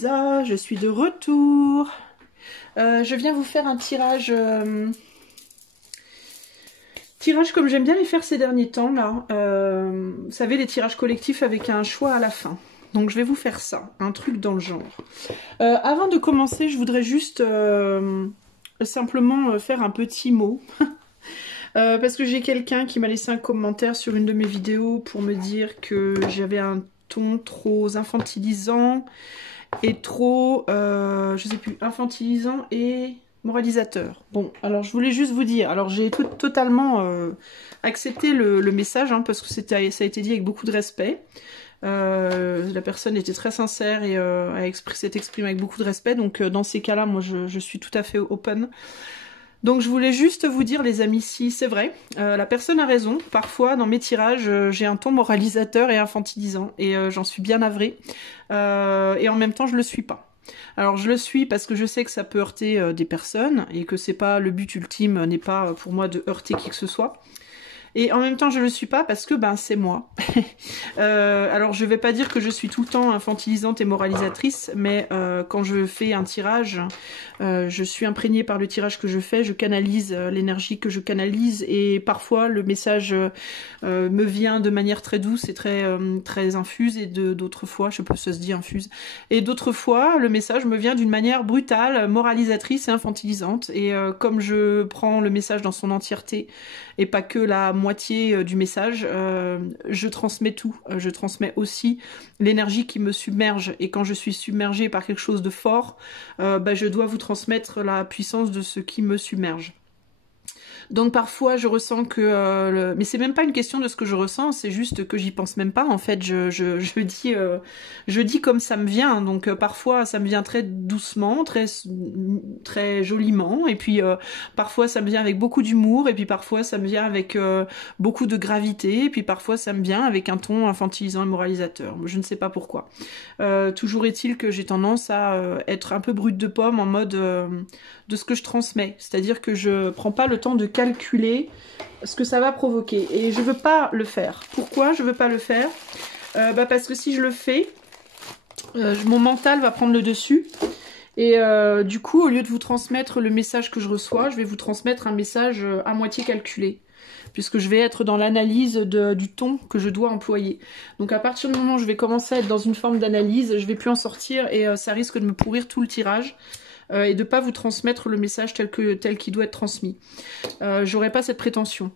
Lisa, je suis de retour. Je viens vous faire un tirage... Tirage comme j'aime bien les faire ces derniers temps, là. Vous savez, les tirages collectifs avec un choix à la fin. Donc je vais vous faire ça, un truc dans le genre. Avant de commencer, je voudrais juste simplement faire un petit mot. Parce que j'ai quelqu'un qui m'a laissé un commentaire sur une de mes vidéos pour me dire que j'avais un ton trop infantilisant et trop, je sais plus, infantilisant et moralisateur. Bon, alors je voulais juste vous dire, alors j'ai totalement accepté le message, hein, parce que ça a été dit avec beaucoup de respect. La personne était très sincère et s'est exprimée avec beaucoup de respect, donc dans ces cas-là, moi je suis tout à fait open. Donc je voulais juste vous dire les amis, si c'est vrai, la personne a raison, parfois dans mes tirages j'ai un ton moralisateur et infantilisant et j'en suis bien navrée et en même temps je le suis pas. Alors je le suis parce que je sais que ça peut heurter des personnes et que c'est pas le but ultime, n'est pas pour moi de heurter qui que ce soit. Et en même temps, je le suis pas parce que ben c'est moi. Alors, je vais pas dire que je suis tout le temps infantilisante et moralisatrice, mais quand je fais un tirage, je suis imprégnée par le tirage que je fais, je canalise l'énergie que je canalise, et parfois le message me vient de manière très douce et très infuse, et d'autres fois, je sais pas si ça se dit infuse, et d'autres fois, le message me vient d'une manière brutale, moralisatrice et infantilisante. Et comme je prends le message dans son entièreté, et pas que la moitié du message, je transmets tout. Je transmets aussi l'énergie qui me submerge. Et quand je suis submergée par quelque chose de fort, je dois vous transmettre la puissance de ce qui me submerge. Donc parfois je ressens que... Mais c'est même pas une question de ce que je ressens, c'est juste que j'y pense même pas. En fait, je dis comme ça me vient. Donc parfois ça me vient très doucement, très joliment. Et puis parfois ça me vient avec beaucoup d'humour. Et puis parfois ça me vient avec beaucoup de gravité. Et puis parfois ça me vient avec un ton infantilisant et moralisateur. Je ne sais pas pourquoi. Toujours est-il que j'ai tendance à être un peu brute de pomme en mode... de ce que je transmets, c'est-à-dire que je prends pas le temps de calculer ce que ça va provoquer, et je veux pas le faire. Pourquoi je veux pas le faire? Parce que si je le fais, mon mental va prendre le dessus, et du coup, au lieu de vous transmettre le message que je reçois, je vais vous transmettre un message à moitié calculé, puisque je vais être dans l'analyse du ton que je dois employer. Donc à partir du moment où je vais commencer à être dans une forme d'analyse, je vais plus en sortir, et ça risque de me pourrir tout le tirage. Et de pas vous transmettre le message tel qu'il doit être transmis. J'aurais pas cette prétention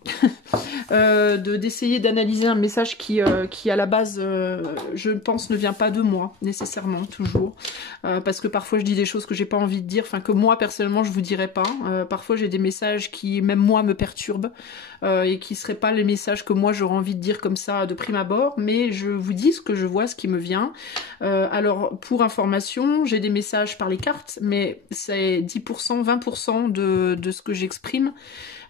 d'essayer d'analyser un message qui à la base, je pense, ne vient pas de moi, nécessairement, toujours. Parce que parfois je dis des choses que j'ai pas envie de dire, enfin que moi personnellement je vous dirais pas. Parfois j'ai des messages qui, même moi, me perturbent, et qui seraient pas les messages que moi j'aurais envie de dire comme ça de prime abord, mais je vous dis ce que je vois, ce qui me vient. Alors pour information, j'ai des messages par les cartes, mais c'est 10%, 20% de ce que j'exprime.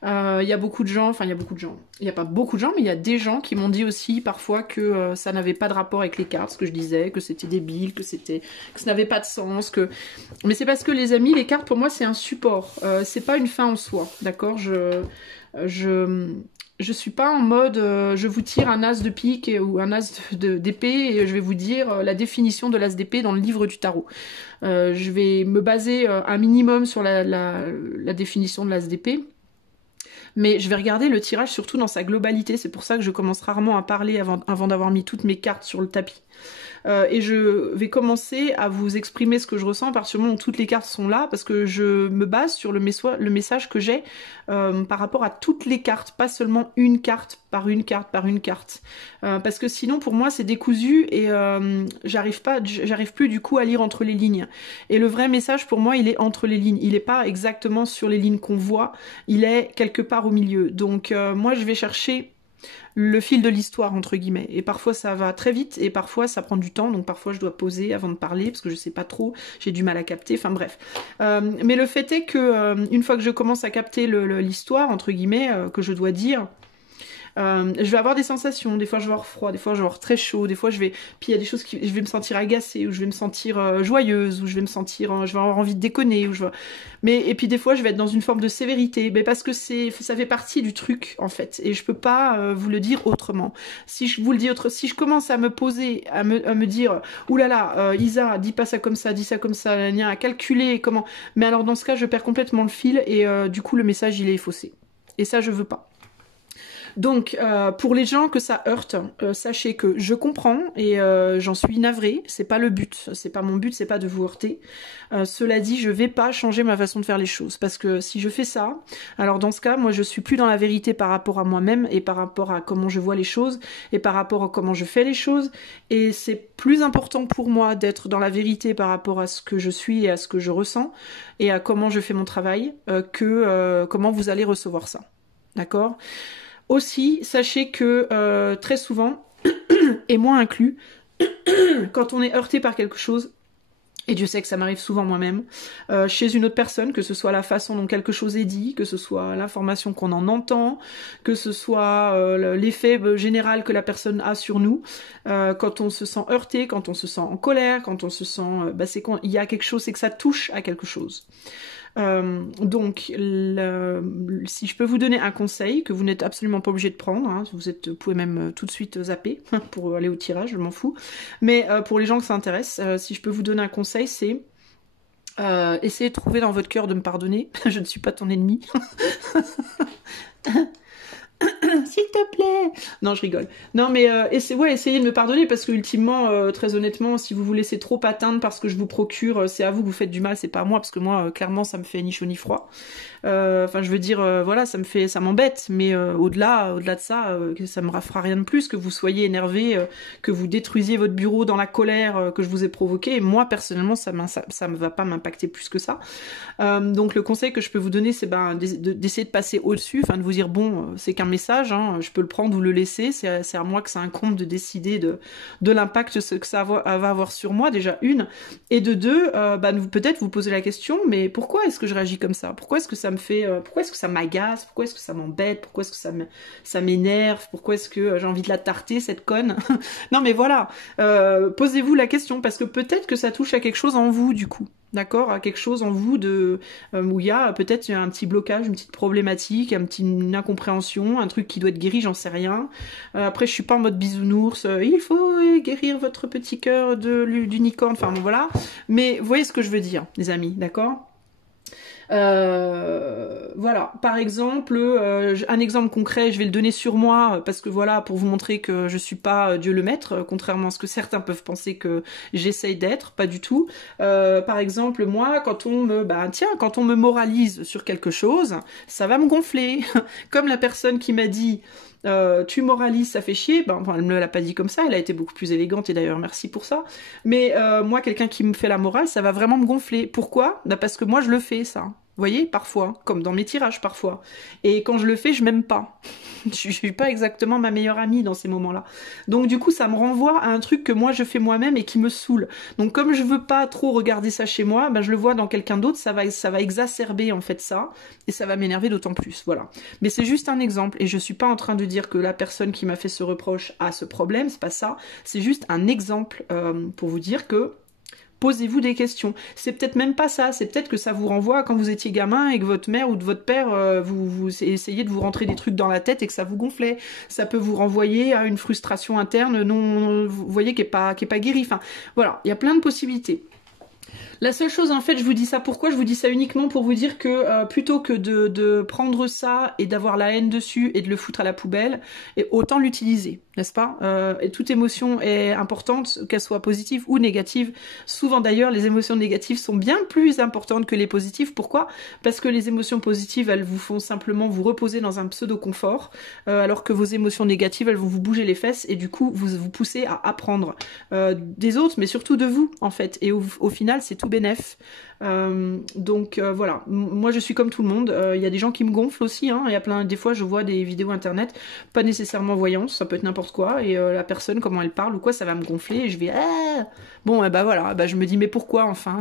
Il y a beaucoup de gens, enfin il y a beaucoup de gens, il n'y a pas beaucoup de gens, mais il y a des gens qui m'ont dit aussi parfois que ça n'avait pas de rapport avec les cartes, ce que je disais, que c'était débile, que ça n'avait pas de sens, mais c'est parce que les amis, les cartes pour moi c'est un support, c'est pas une fin en soi, d'accord? Je suis pas en mode je vous tire un as de pique ou un as d'épée et je vais vous dire la définition de l'as d'épée dans le livre du tarot. Je vais me baser un minimum sur la définition de l'as d'épée. Mais je vais regarder le tirage surtout dans sa globalité. C'est pour ça que je commence rarement à parler avant d'avoir mis toutes mes cartes sur le tapis. Et je vais commencer à vous exprimer ce que je ressens à partir du moment où toutes les cartes sont là, parce que je me base sur le message que j'ai par rapport à toutes les cartes, pas seulement une carte par une carte par une carte. Parce que sinon pour moi c'est décousu et j'arrive plus du coup à lire entre les lignes. Et le vrai message pour moi il est entre les lignes, il est pas exactement sur les lignes qu'on voit, il est quelque part au milieu. Donc moi je vais chercher le fil de l'histoire entre guillemets, et parfois ça va très vite et parfois ça prend du temps, donc parfois je dois poser avant de parler parce que je sais pas trop, j'ai du mal à capter, enfin bref. Mais le fait est que une fois que je commence à capter l'histoire entre guillemets que je dois dire, Je vais avoir des sensations, des fois je vais avoir froid, des fois je vais avoir très chaud, des fois je vais... Puis il y a des choses je vais me sentir agacée, ou je vais me sentir joyeuse, ou je vais me sentir... je vais avoir envie de déconner, ou je vais... Et puis des fois je vais être dans une forme de sévérité, mais parce que ça fait partie du truc en fait, et je peux pas vous le dire autrement. Si je vous le dis si je commence à me poser, à me dire, oulala, Isa, dis pas ça comme ça, dis ça comme ça, à calculer comment... Mais alors dans ce cas je perds complètement le fil, et du coup le message il est faussé. Et ça je veux pas. Donc, pour les gens que ça heurte, sachez que je comprends et j'en suis navrée. C'est pas le but, c'est pas mon but, c'est pas de vous heurter. Cela dit, je vais pas changer ma façon de faire les choses parce que si je fais ça, alors dans ce cas, moi je suis plus dans la vérité par rapport à moi-même et par rapport à comment je vois les choses et par rapport à comment je fais les choses. Et c'est plus important pour moi d'être dans la vérité par rapport à ce que je suis et à ce que je ressens et à comment je fais mon travail que comment vous allez recevoir ça. D'accord ? Aussi, sachez que très souvent, et moi inclus, quand on est heurté par quelque chose, et Dieu sait que ça m'arrive souvent moi-même, chez une autre personne, que ce soit la façon dont quelque chose est dit, que ce soit l'information qu'on en entend, que ce soit l'effet général que la personne a sur nous, quand on se sent heurté, quand on se sent en colère, quand on se sent... c'est qu'il y a quelque chose, c'est que ça touche à quelque chose. Donc, si je peux vous donner un conseil que vous n'êtes absolument pas obligé de prendre, hein, vous pouvez même tout de suite zapper pour aller au tirage, je m'en fous. Mais pour les gens que ça intéresse, si je peux vous donner un conseil, c'est essayez de trouver dans votre cœur de me pardonner. Je ne suis pas ton ennemi. S'il te plaît. Non, je rigole. Non, mais essayez de me pardonner parce que ultimement, très honnêtement, si vous vous laissez trop atteindre parce que je vous procure, c'est à vous que vous faites du mal, c'est pas à moi, parce que moi, clairement, ça me fait ni chaud ni froid. Enfin, je veux dire, voilà, ça m'embête, mais au-delà de ça, ça me fera rien de plus que vous soyez énervé, que vous détruisiez votre bureau dans la colère que je vous ai provoqué. Et moi, personnellement, ça me va pas m'impacter plus que ça. Donc, le conseil que je peux vous donner, c'est d'essayer de passer au-dessus, enfin, de vous dire, bon, c'est qu'un message, hein, je peux le prendre ou le laisser, c'est à moi que ça incombe de décider de l'impact que ça va avoir sur moi, déjà une, et de deux, peut-être vous poser la question, mais pourquoi est-ce que je réagis comme ça? Pourquoi est-ce que ça me fait, pourquoi est-ce que ça m'agace? Pourquoi est-ce que ça m'embête? Pourquoi est-ce que ça m'énerve? Pourquoi est-ce que j'ai envie de la tarter, cette conne? Non mais voilà, posez-vous la question, parce que peut-être que ça touche à quelque chose en vous, du coup. D'accord, à quelque chose en vous où il y a peut-être un petit blocage, une petite problématique, une incompréhension, un truc qui doit être guéri, j'en sais rien. Après, je suis pas en mode bisounours, il faut guérir votre petit cœur d'unicorne, enfin bon voilà. Mais vous voyez ce que je veux dire, les amis, d'accord ? Voilà, par exemple, un exemple concret, je vais le donner sur moi parce que voilà, pour vous montrer que je suis pas Dieu le maître, contrairement à ce que certains peuvent penser que j'essaye d'être, pas du tout. Par exemple, moi, quand on me moralise sur quelque chose, ça va me gonfler. Comme la personne qui m'a dit tu moralises, ça fait chier. Elle me l'a pas dit comme ça, elle a été beaucoup plus élégante et d'ailleurs merci pour ça. Mais moi, quelqu'un qui me fait la morale, ça va vraiment me gonfler. Pourquoi ? Parce que moi, je le fais, ça. Vous voyez, parfois, comme dans mes tirages, parfois. Et quand je le fais, je m'aime pas. Je suis pas exactement ma meilleure amie dans ces moments-là. Donc du coup, ça me renvoie à un truc que moi, je fais moi-même et qui me saoule. Donc comme je veux pas trop regarder ça chez moi, je le vois dans quelqu'un d'autre, ça va exacerber en fait ça, et ça va m'énerver d'autant plus, voilà. Mais c'est juste un exemple, et je suis pas en train de dire que la personne qui m'a fait ce reproche a ce problème, c'est pas ça. C'est juste un exemple pour vous dire que posez-vous des questions. C'est peut-être même pas ça, c'est peut-être que ça vous renvoie à quand vous étiez gamin et que votre mère ou de votre père, vous essayez de vous rentrer des trucs dans la tête et que ça vous gonflait. Ça peut vous renvoyer à une frustration interne vous voyez, qui est pas guérie. Enfin, voilà, il y a plein de possibilités. La seule chose, en fait, je vous dis ça pourquoi? Je vous dis ça uniquement pour vous dire que plutôt que de prendre ça et d'avoir la haine dessus et de le foutre à la poubelle, et autant l'utiliser, n'est-ce pas? Et toute émotion est importante, qu'elle soit positive ou négative. Souvent d'ailleurs, les émotions négatives sont bien plus importantes que les positives. Pourquoi? Parce que les émotions positives, elles vous font simplement vous reposer dans un pseudo-confort, alors que vos émotions négatives, elles vont vous bouger les fesses et du coup, vous pousser à apprendre des autres, mais surtout de vous, en fait. Et au final, c'est tout bénef. Donc voilà, moi je suis comme tout le monde. Il y a des gens qui me gonflent aussi, hein. Il y a plein, des fois je vois des vidéos internet, pas nécessairement voyantes, ça peut être n'importe quoi, et la personne, comment elle parle ou quoi, ça va me gonfler, et je vais ah bon, bah voilà, bah je me dis mais pourquoi enfin,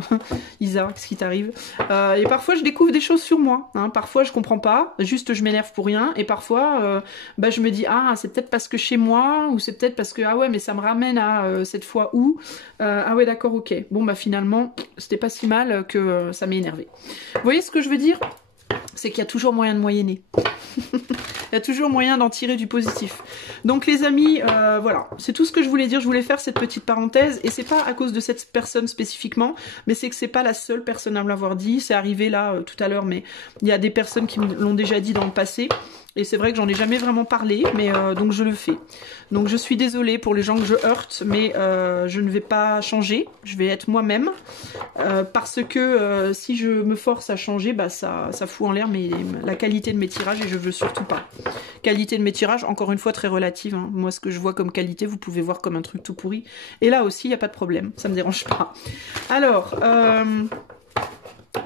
Isa, qu'est-ce qui t'arrive? Et parfois je découvre des choses sur moi, hein. Parfois je comprends pas, juste je m'énerve pour rien, et parfois bah je me dis ah c'est peut-être parce que chez moi, ou c'est peut-être parce que ah ouais mais ça me ramène à cette fois où, ah ouais d'accord ok, bon bah finalement c'était pas si mal que ça m'est énervé. Vous voyez ce que je veux dire? C'est qu'il y a toujours moyen de moyenner. Il y a toujours moyen d'en tirer du positif. Donc les amis, voilà, c'est tout ce que je voulais dire. Je voulais faire cette petite parenthèse, et c'est pas à cause de cette personne spécifiquement, mais c'est que c'est pas la seule personne à me l'avoir dit. C'est arrivé là tout à l'heure, mais il y a des personnes qui me l'ont déjà dit dans le passé. Et c'est vrai que j'en ai jamais vraiment parlé, mais donc je le fais. Donc je suis désolée pour les gens que je heurte, mais je ne vais pas changer, je vais être moi-même. Parce que si je me force à changer, bah ça fout en l'air la qualité de mes tirages, et je veux surtout pas. Qualité de mes tirages, encore une fois très relative, hein. Moi ce que je vois comme qualité, vous pouvez voir comme un truc tout pourri. Et là aussi, il n'y a pas de problème, ça me dérange pas. Alors...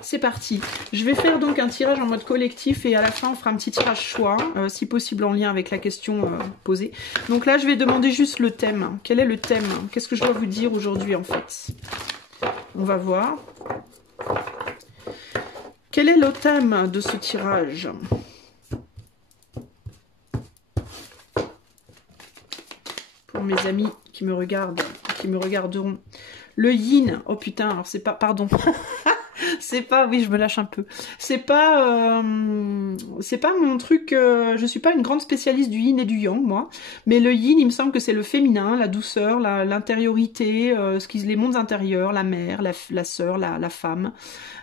c'est parti. Je vais faire donc un tirage en mode collectif, et à la fin on fera un petit tirage choix, si possible en lien avec la question posée. Donc là je vais demander juste le thème. Quel est le thème? Qu'est-ce que je dois vous dire aujourd'hui en fait? On va voir. Quel est le thème de ce tirage? Pour mes amis qui me regardent, qui me regarderont. Le yin. Oh putain, alors c'est pas... Pardon. C'est pas, oui je me lâche un peu, c'est pas mon truc, je suis pas une grande spécialiste du yin et du yang moi, mais le yin il me semble que c'est le féminin, la douceur, l'intériorité, les mondes intérieurs, la mère, la sœur, la femme,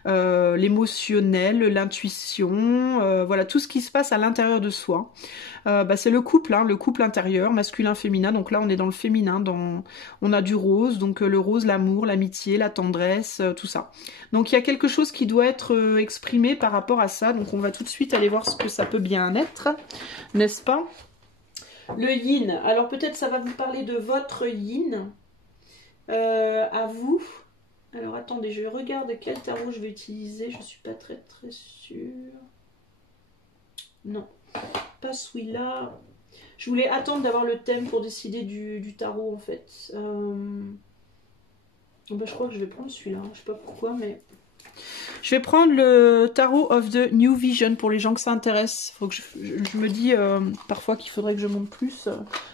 l'émotionnel, l'intuition, voilà tout ce qui se passe à l'intérieur de soi. Bah, c'est le couple, hein, le couple intérieur, masculin-féminin. Donc là, on est dans le féminin, on a du rose, donc le rose, l'amour, l'amitié, la tendresse, tout ça. Donc il y a quelque chose qui doit être exprimé par rapport à ça. Donc on va tout de suite aller voir ce que ça peut bien être, n'est-ce pas? Le yin. Alors peut-être ça va vous parler de votre yin, à vous. Alors attendez, je regarde quel tarot je vais utiliser. Je suis pas très sûre. Non. Pas celui-là. Je voulais attendre d'avoir le thème pour décider du tarot en fait. Bah, je crois que je vais prendre celui-là. Je sais pas pourquoi, mais je vais prendre le tarot of the New Vision pour les gens que ça intéresse. Faut que je me dis parfois qu'il faudrait que je monte plus.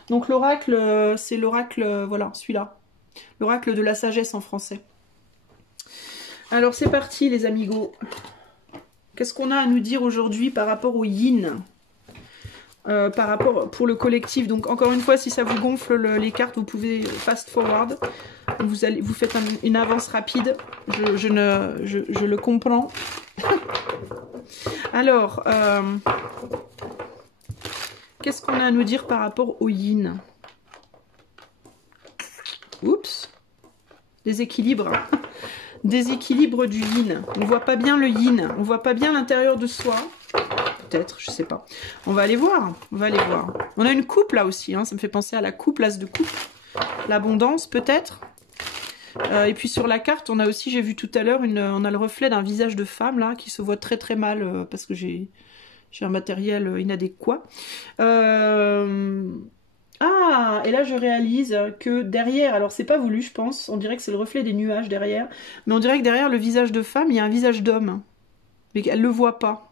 Donc l'oracle, c'est l'oracle, voilà, celui-là. L'oracle de la sagesse en français. Alors c'est parti les amigos. Qu'est-ce qu'on a à nous dire aujourd'hui par rapport au yin? Par rapport pour le collectif. Donc encore une fois, si ça vous gonfle les cartes, vous pouvez fast forward. Vous faites une avance rapide. Je le comprends. Alors, qu'est-ce qu'on a à nous dire par rapport au yin? Oups. Déséquilibre. Déséquilibre du yin. On voit pas bien le yin. On voit pas bien l'intérieur de soi. Peut-être, je sais pas. On va aller voir. On va aller voir. On a une coupe là aussi. Hein. Ça me fait penser à la coupe, l'as de coupe. L'abondance peut-être. Et puis sur la carte, on a aussi, j'ai vu tout à l'heure, on a le reflet d'un visage de femme là qui se voit très très mal parce que j'ai un matériel inadéquat. Ah, et là je réalise que derrière, alors c'est pas voulu je pense, on dirait que c'est le reflet des nuages derrière, mais on dirait que derrière le visage de femme, il y a un visage d'homme, mais qu'elle le voit pas.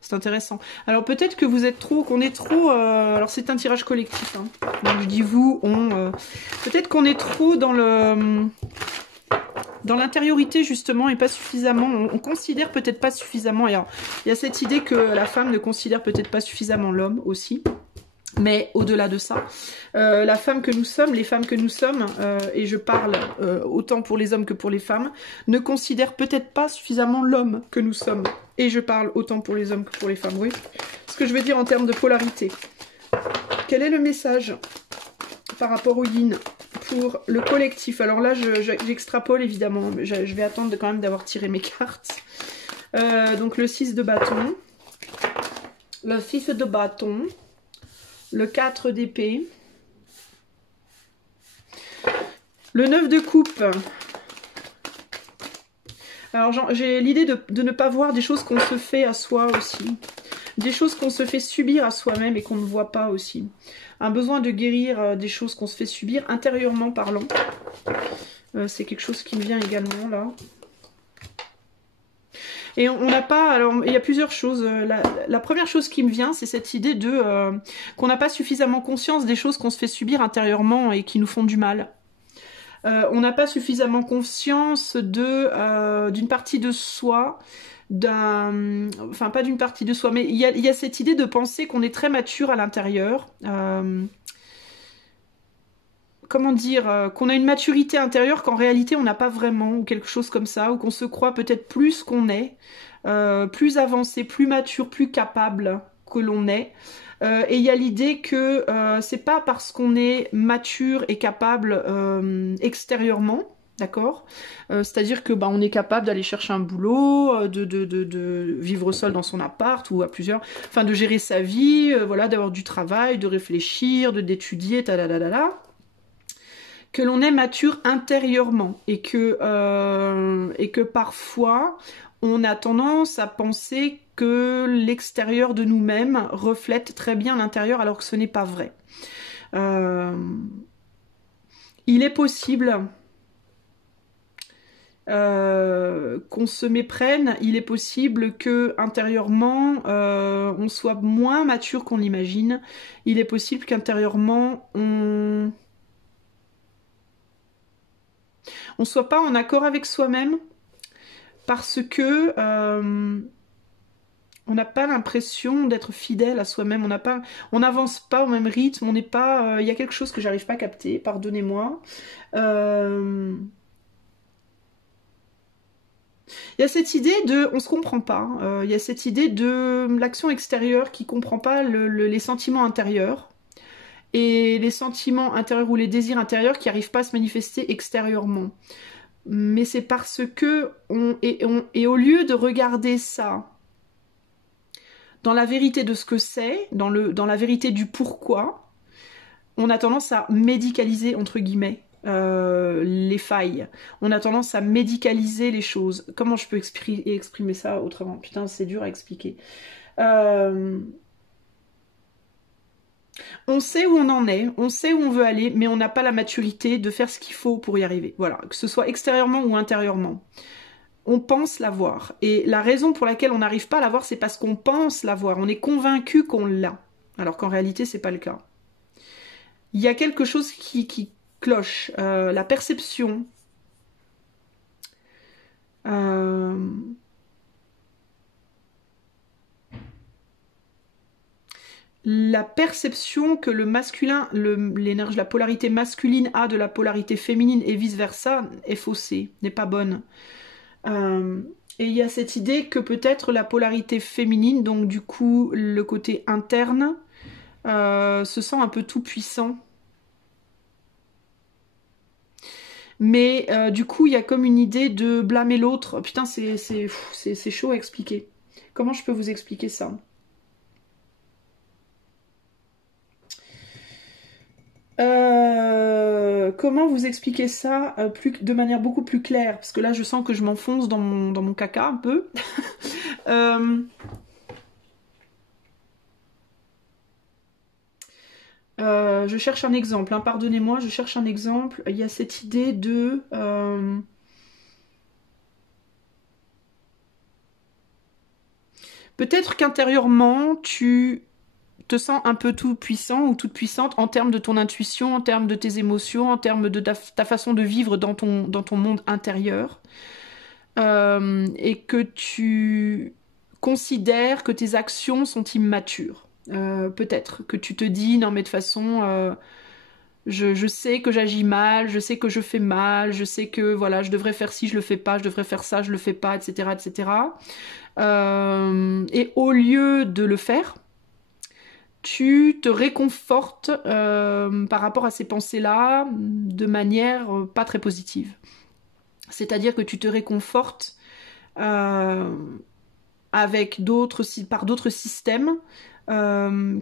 C'est intéressant. Alors peut-être que vous êtes trop, qu'on est trop... alors c'est un tirage collectif. Hein. Donc je dis vous, on... peut-être qu'on est trop dans le... dans l'intériorité justement et pas suffisamment... On considère peut-être pas suffisamment... Alors, il y a cette idée que la femme ne considère peut-être pas suffisamment l'homme aussi. Mais au-delà de ça, la femme que nous sommes, les femmes que nous sommes, et je parle autant pour les hommes que pour les femmes, ne considèrent peut-être pas suffisamment l'homme que nous sommes. Et je parle autant pour les hommes que pour les femmes, oui. Ce que je veux dire en termes de polarité. Quel est le message par rapport au yin pour le collectif? Alors là, j'extrapole évidemment. Je vais attendre quand même d'avoir tiré mes cartes. Donc le 6 de bâton. Le 6 de bâton. Le 4 d'épée. Le 9 de coupe. Alors j'ai l'idée de ne pas voir des choses qu'on se fait à soi aussi. Des choses qu'on se fait subir à soi-même et qu'on ne voit pas aussi. Un besoin de guérir des choses qu'on se fait subir intérieurement parlant. C'est quelque chose qui me vient également là. Et on n'a pas... Alors, il y a plusieurs choses. La première chose qui me vient, c'est cette idée de qu'on n'a pas suffisamment conscience des choses qu'on se fait subir intérieurement et qui nous font du mal. On n'a pas suffisamment conscience d'une partie de soi, enfin pas d'une partie de soi, mais il y a cette idée de penser qu'on est très mature à l'intérieur. Comment dire, qu'on a une maturité intérieure qu'en réalité on n'a pas vraiment, ou quelque chose comme ça, ou qu'on se croit peut-être plus qu'on est, plus avancé, plus mature, plus capable que l'on est. Et il y a l'idée que c'est pas parce qu'on est mature et capable extérieurement, d'accord, c'est-à-dire que on est capable d'aller chercher un boulot, de vivre seul dans son appart ou à plusieurs, enfin de gérer sa vie, voilà, d'avoir du travail, de réfléchir, d'étudier, que l'on est mature intérieurement et que parfois on a tendance à penser que l'extérieur de nous-mêmes reflète très bien l'intérieur alors que ce n'est pas vrai. Il est possible qu'on se méprenne, il est possible que intérieurement on soit moins mature qu'on l'imagine, il est possible qu'intérieurement on soit pas en accord avec soi-même parce que on n'a pas l'impression d'être fidèle à soi-même, on n'avance pas au même rythme, on n'est pas, il y a quelque chose que j'arrive pas à capter, pardonnez-moi. Il y a cette idée de, on se comprend pas, il y a cette idée de l'action extérieure qui comprend pas les sentiments intérieurs. Et les sentiments intérieurs ou les désirs intérieurs qui n'arrivent pas à se manifester extérieurement. Mais c'est parce que et au lieu de regarder ça dans la vérité de ce que c'est, dans la vérité du pourquoi, on a tendance à médicaliser, entre guillemets, les failles. On a tendance à médicaliser les choses. Comment je peux exprimer ça autrement? Putain, c'est dur à expliquer. On sait où on en est, on sait où on veut aller, mais on n'a pas la maturité de faire ce qu'il faut pour y arriver. Voilà, que ce soit extérieurement ou intérieurement. On pense l'avoir. Et la raison pour laquelle on n'arrive pas à l'avoir, c'est parce qu'on pense l'avoir. On est convaincu qu'on l'a. Alors qu'en réalité, c'est pas le cas. Il y a quelque chose qui cloche. La perception. La perception que le masculin, l'énergie, la polarité masculine a de la polarité féminine et vice-versa est faussée, n'est pas bonne. Et il y a cette idée que peut-être la polarité féminine, donc du coup le côté interne, se sent un peu tout puissant. Mais du coup il y a comme une idée de blâmer l'autre. Putain, c'est chaud à expliquer. Comment je peux vous expliquer ça ? Comment vous expliquer ça de manière beaucoup plus claire? Parce que là, je sens que je m'enfonce dans mon caca un peu. Je cherche un exemple, hein, pardonnez-moi, je cherche un exemple. Il y a cette idée de... peut-être qu'intérieurement, tu te sens un peu tout puissant ou toute puissante en termes de ton intuition, en termes de tes émotions, en termes de ta façon de vivre dans ton monde intérieur. Et que tu considères que tes actions sont immatures. Peut-être que tu te dis, non mais de toute façon, je sais que j'agis mal, je sais que je fais mal, je sais que voilà, je devrais faire ci, je le fais pas, je devrais faire ça, je le fais pas, etc. etc. Et au lieu de le faire, tu te réconfortes par rapport à ces pensées-là de manière pas très positive. C'est-à-dire que tu te réconfortes par d'autres systèmes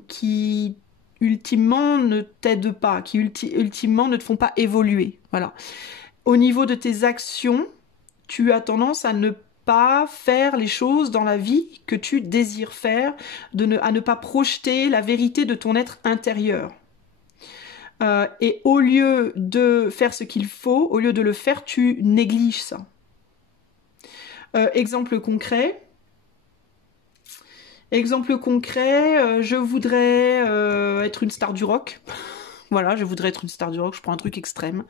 qui ultimement ne t'aident pas, qui ultimement ne te font pas évoluer. Voilà. Au niveau de tes actions, tu as tendance à ne pas faire les choses dans la vie que tu désires faire, à ne pas projeter la vérité de ton être intérieur. Et au lieu de faire ce qu'il faut, au lieu de le faire, tu négliges ça. Exemple concret, je voudrais être une star du rock. Voilà, je voudrais être une star du rock, je prends un truc extrême.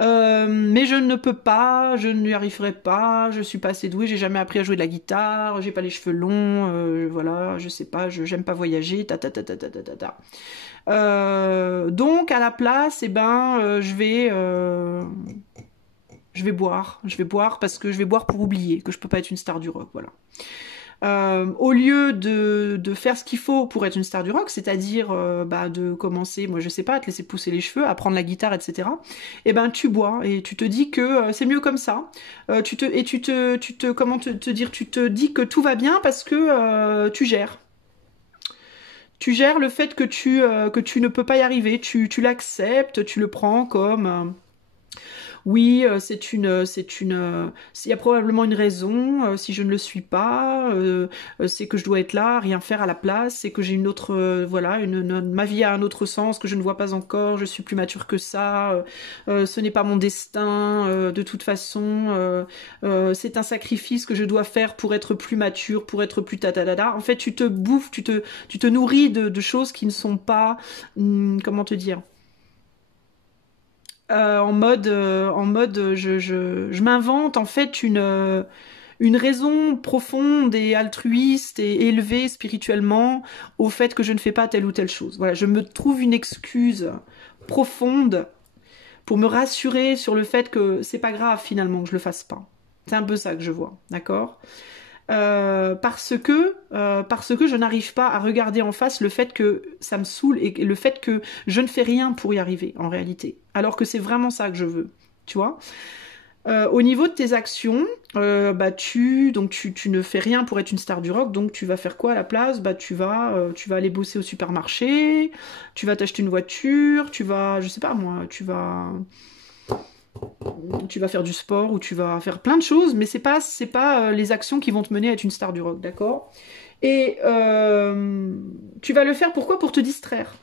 Mais je ne peux pas, je n'y arriverai pas, je suis pas assez douée, j'ai jamais appris à jouer de la guitare, j'ai pas les cheveux longs, voilà, je sais pas, j'aime pas voyager, donc à la place, eh ben, je vais boire parce que je vais boire pour oublier que je peux pas être une star du rock, voilà. Au lieu de faire ce qu'il faut pour être une star du rock, c'est-à-dire de commencer, moi je sais pas, à te laisser pousser les cheveux, apprendre la guitare, etc. Et ben tu bois et tu te dis que c'est mieux comme ça. Tu te dis que tout va bien parce que tu gères. Tu gères le fait que tu ne peux pas y arriver. Tu l'acceptes, tu le prends comme oui, il y a probablement une raison. Si je ne le suis pas, c'est que je dois être là, rien faire à la place. C'est que j'ai une autre, voilà, ma vie a un autre sens que je ne vois pas encore. Je suis plus mature que ça. Ce n'est pas mon destin. De toute façon, c'est un sacrifice que je dois faire pour être plus mature, pour être plus tatadada. En fait, tu te bouffes, tu te nourris de choses qui ne sont pas, comment te dire. En mode, je m'invente en fait une raison profonde et altruiste et élevée spirituellement au fait que je ne fais pas telle ou telle chose. Voilà, je me trouve une excuse profonde pour me rassurer sur le fait que c'est pas grave finalement que je le fasse pas. C'est un peu ça que je vois, d'accord ? Parce que je n'arrive pas à regarder en face le fait que ça me saoule et le fait que je ne fais rien pour y arriver en réalité, alors que c'est vraiment ça que je veux, tu vois. Au niveau de tes actions, tu ne fais rien pour être une star du rock, donc tu vas faire quoi à la place ? Tu vas aller bosser au supermarché, tu vas t'acheter une voiture, tu vas, je sais pas moi, tu vas faire du sport ou tu vas faire plein de choses, mais c'est pas les actions qui vont te mener à être une star du rock, d'accord ? Et tu vas le faire pourquoi ? Pour te distraire.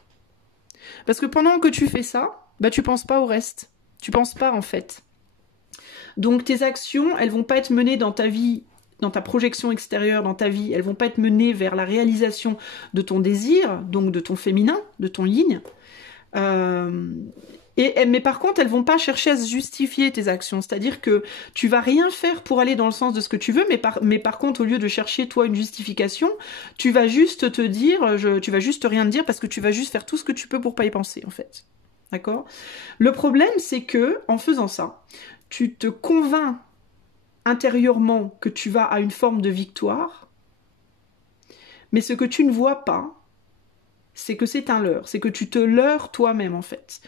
Parce que pendant que tu fais ça, tu penses pas au reste. Tu penses pas en fait. Donc tes actions, elles vont pas être menées dans ta vie, dans ta projection extérieure, dans ta vie, elles vont pas être menées vers la réalisation de ton désir, donc de ton féminin, de ton yin. Mais par contre, elles vont pas chercher à se justifier tes actions. C'est-à-dire que tu vas rien faire pour aller dans le sens de ce que tu veux, mais par contre, au lieu de chercher toi une justification, tu vas juste te dire, tu vas juste rien te dire parce que tu vas juste faire tout ce que tu peux pour pas y penser, en fait. D'accord ? Le problème, c'est que en faisant ça, tu te convaincs intérieurement que tu vas à une forme de victoire, mais ce que tu ne vois pas, c'est que c'est un leurre. C'est que tu te leurres toi-même, en fait.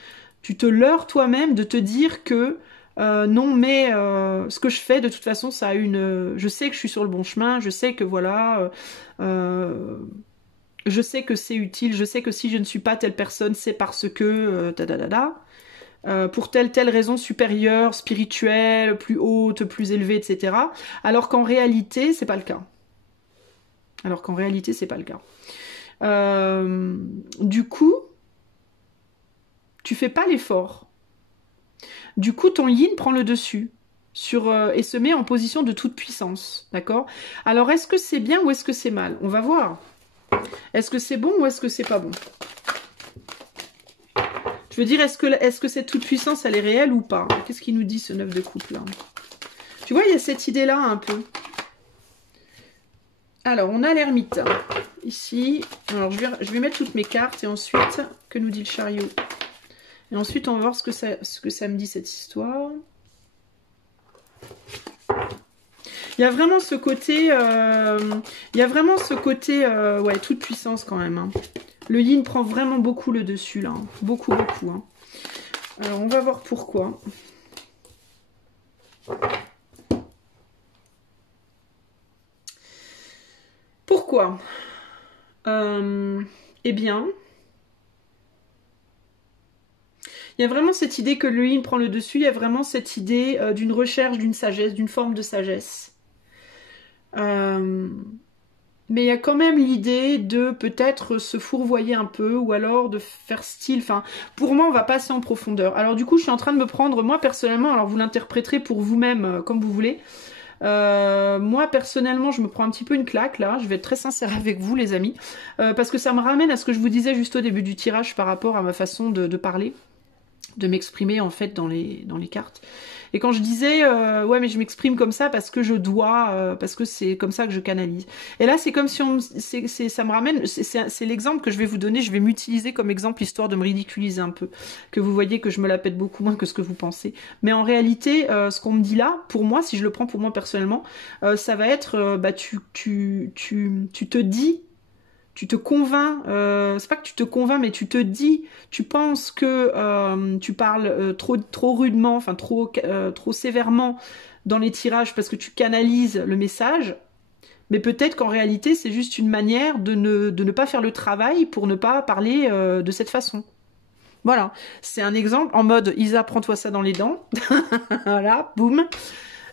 Tu te leurres toi-même de te dire que non, mais ce que je fais, de toute façon, ça a je sais que je suis sur le bon chemin, je sais que voilà, je sais que c'est utile, je sais que si je ne suis pas telle personne, c'est parce que pour telle raison supérieure, spirituelle, plus haute, plus élevée, etc. Alors qu'en réalité, c'est pas le cas. Du coup, tu fais pas l'effort. Du coup, ton yin prend le dessus et se met en position de toute puissance, d'accord ? Alors, est-ce que c'est bien ou est-ce que c'est mal ? On va voir. Est-ce que c'est bon ou est-ce que c'est pas bon ? Je veux dire, est-ce que cette toute puissance, elle est réelle ou pas ? Qu'est-ce qu'il nous dit, ce 9 de coupe, là ? Tu vois, il y a cette idée-là, un peu. Alors, on a l'ermite, ici. Alors, je vais mettre toutes mes cartes, et ensuite, que nous dit le chariot ? Et ensuite, on va voir ce que ça me dit, cette histoire. Il y a vraiment ce côté... ouais, toute puissance, quand même. Hein. Le yin prend vraiment beaucoup le dessus, là. Hein. Beaucoup, beaucoup. Hein. Alors, on va voir pourquoi. Pourquoi ? Eh bien... Il y a vraiment cette idée que le yin prend le dessus, il y a vraiment cette idée d'une recherche, d'une sagesse, d'une forme de sagesse. Mais il y a quand même l'idée de peut-être se fourvoyer un peu, ou alors de faire style, enfin, pour moi on va passer en profondeur. Alors du coup je suis en train de me prendre, moi personnellement, alors vous l'interpréterez pour vous-même comme vous voulez, moi personnellement je me prends un petit peu une claque là, je vais être très sincère avec vous les amis, parce que ça me ramène à ce que je vous disais juste au début du tirage par rapport à ma façon de parler, de m'exprimer en fait dans les cartes. Et quand je disais ouais mais je m'exprime comme ça parce que je dois, parce que c'est comme ça que je canalise. Et là c'est comme si ça me ramène, c'est l'exemple que je vais vous donner, je vais m'utiliser comme exemple histoire de me ridiculiser un peu, que vous voyez que je me la pète beaucoup moins que ce que vous pensez. Mais en réalité ce qu'on me dit là, pour moi, si je le prends pour moi personnellement, ça va être bah tu te dis, tu te convaincs, c'est pas que tu te convaincs, mais tu te dis, tu penses que tu parles trop rudement, enfin trop sévèrement dans les tirages parce que tu canalises le message, mais peut-être qu'en réalité c'est juste une manière de ne pas faire le travail pour ne pas parler de cette façon. Voilà, c'est un exemple en mode Isa, prends-toi ça dans les dents, voilà, boum.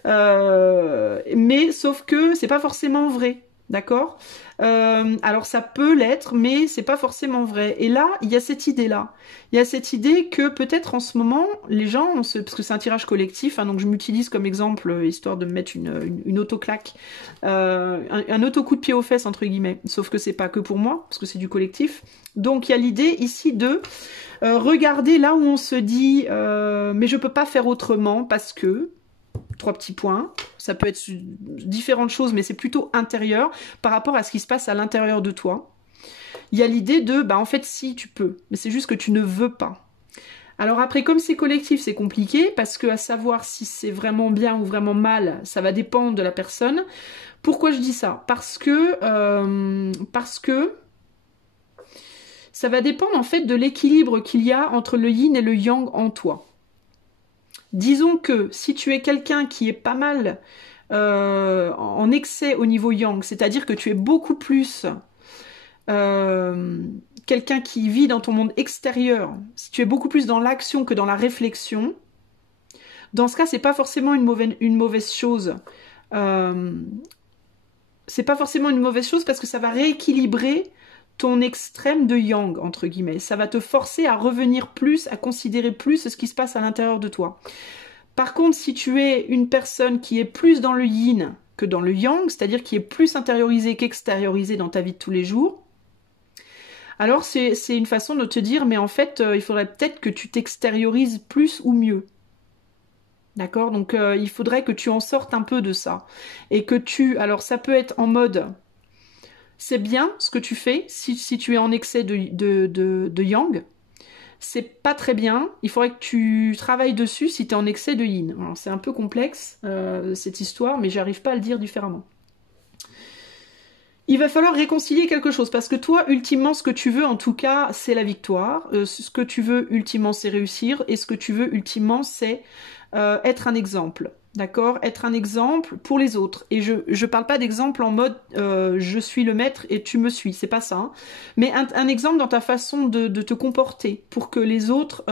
Mais sauf que c'est pas forcément vrai. D'accord, alors ça peut l'être, mais c'est pas forcément vrai. Et là, il y a cette idée-là. Il y a cette idée que peut-être en ce moment, les gens, parce que c'est un tirage collectif, hein, donc je m'utilise comme exemple, histoire de me mettre une auto-claque, un auto-coup de pied aux fesses, entre guillemets. Sauf que c'est pas que pour moi, parce que c'est du collectif. Donc il y a l'idée ici de regarder là où on se dit mais je peux pas faire autrement parce que... 3 petits points, ça peut être différentes choses, mais c'est plutôt intérieur par rapport à ce qui se passe à l'intérieur de toi. Il y a l'idée de, bah en fait si tu peux, mais c'est juste que tu ne veux pas. Alors après, comme c'est collectif, c'est compliqué, parce que à savoir si c'est vraiment bien ou vraiment mal, ça va dépendre de la personne. Pourquoi je dis ça? Parce que ça va dépendre en fait de l'équilibre qu'il y a entre le yin et le yang en toi. Disons que si tu es quelqu'un qui est pas mal en excès au niveau yang, c'est-à-dire que tu es beaucoup plus quelqu'un qui vit dans ton monde extérieur, si tu es beaucoup plus dans l'action que dans la réflexion, dans ce cas, c'est pas forcément une mauvaise chose. C'est pas forcément une mauvaise chose parce que ça va rééquilibrer ton extrême de yang, entre guillemets. Ça va te forcer à revenir plus, à considérer plus ce qui se passe à l'intérieur de toi. Par contre, si tu es une personne qui est plus dans le yin que dans le yang, c'est-à-dire qui est plus intériorisée qu'extériorisée dans ta vie de tous les jours, alors c'est une façon de te dire, mais en fait, il faudrait peut-être que tu t'extériorises plus ou mieux. D'accord? Donc, il faudrait que tu en sortes un peu de ça. Et que tu... Alors, ça peut être en mode... C'est bien ce que tu fais si tu es en excès de yang. C'est pas très bien. Il faudrait que tu travailles dessus si tu es en excès de yin. Alors c'est un peu complexe cette histoire, mais j'arrive pas à le dire différemment. Il va falloir réconcilier quelque chose parce que toi, ultimement, ce que tu veux, en tout cas, c'est la victoire. Ce que tu veux, ultimement, c'est réussir. Et ce que tu veux, ultimement, c'est être un exemple. D'accord? Être un exemple pour les autres. Et je parle pas d'exemple en mode je suis le maître et tu me suis, c'est pas ça. Hein. Mais un exemple dans ta façon de te comporter pour que les autres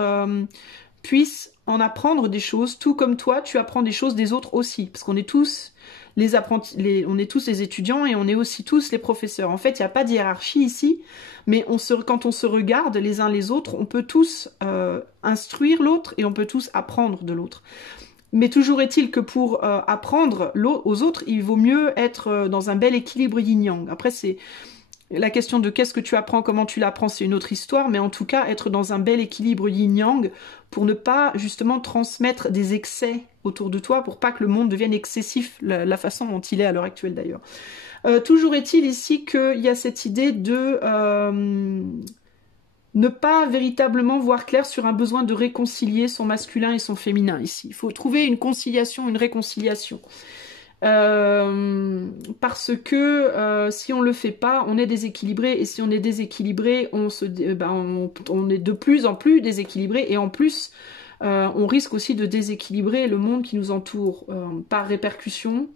puissent en apprendre des choses, tout comme toi, tu apprends des choses des autres aussi. Parce qu'on est tous les apprentis, on est tous les étudiants et on est aussi tous les professeurs. En fait, il n'y a pas de hiérarchie ici, mais quand on se regarde les uns les autres, on peut tous instruire l'autre et on peut tous apprendre de l'autre. Mais toujours est-il que pour apprendre aux autres, il vaut mieux être dans un bel équilibre yin-yang. Après, c'est la question de qu'est-ce que tu apprends, comment tu l'apprends, c'est une autre histoire, mais en tout cas, être dans un bel équilibre yin-yang pour ne pas justement transmettre des excès autour de toi, pour pas que le monde devienne excessif, la façon dont il est à l'heure actuelle d'ailleurs. Toujours est-il ici qu'il y a cette idée de... ne pas véritablement voir clair sur un besoin de réconcilier son masculin et son féminin ici. Il faut trouver une conciliation, une réconciliation. Parce que si on le fait pas, on est déséquilibré, et si on est déséquilibré, on est de plus en plus déséquilibré, et en plus, on risque aussi de déséquilibrer le monde qui nous entoure par répercussion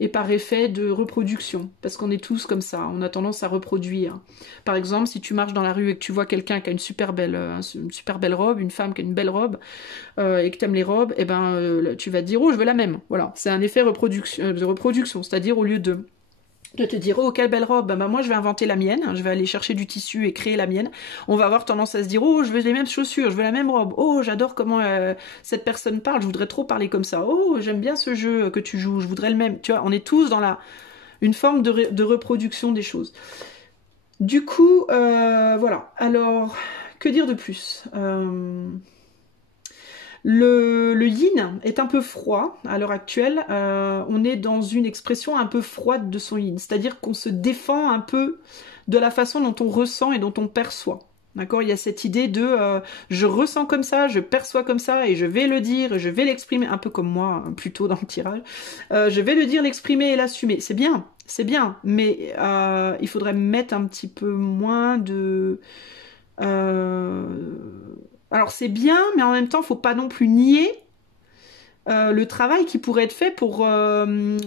et par effet de reproduction, parce qu'on est tous comme ça, on a tendance à reproduire. Par exemple, si tu marches dans la rue et que tu vois quelqu'un qui a une super belle robe, une femme qui a une belle robe, et que tu aimes les robes, et tu vas te dire, oh, je veux la même. Voilà, c'est un effet de reproduction, c'est-à-dire au lieu de te dire, oh, quelle belle robe, moi je vais inventer la mienne, je vais aller chercher du tissu et créer la mienne, on va avoir tendance à se dire, oh, je veux les mêmes chaussures, je veux la même robe, oh, j'adore comment cette personne parle, je voudrais trop parler comme ça, oh, j'aime bien ce jeu que tu joues, je voudrais le même, tu vois, on est tous dans une forme de reproduction des choses. Du coup, voilà, alors, que dire de plus le yin est un peu froid à l'heure actuelle, on est dans une expression un peu froide de son yin, c'est-à-dire qu'on se défend un peu de la façon dont on ressent et dont on perçoit. D'accord, il y a cette idée de je ressens comme ça, je perçois comme ça et je vais le dire, je vais l'exprimer, un peu comme moi plutôt dans le tirage, je vais le dire, l'exprimer et l'assumer. C'est bien, mais il faudrait mettre un petit peu moins de... Alors c'est bien, mais en même temps, faut pas non plus nier le travail qui pourrait être fait pour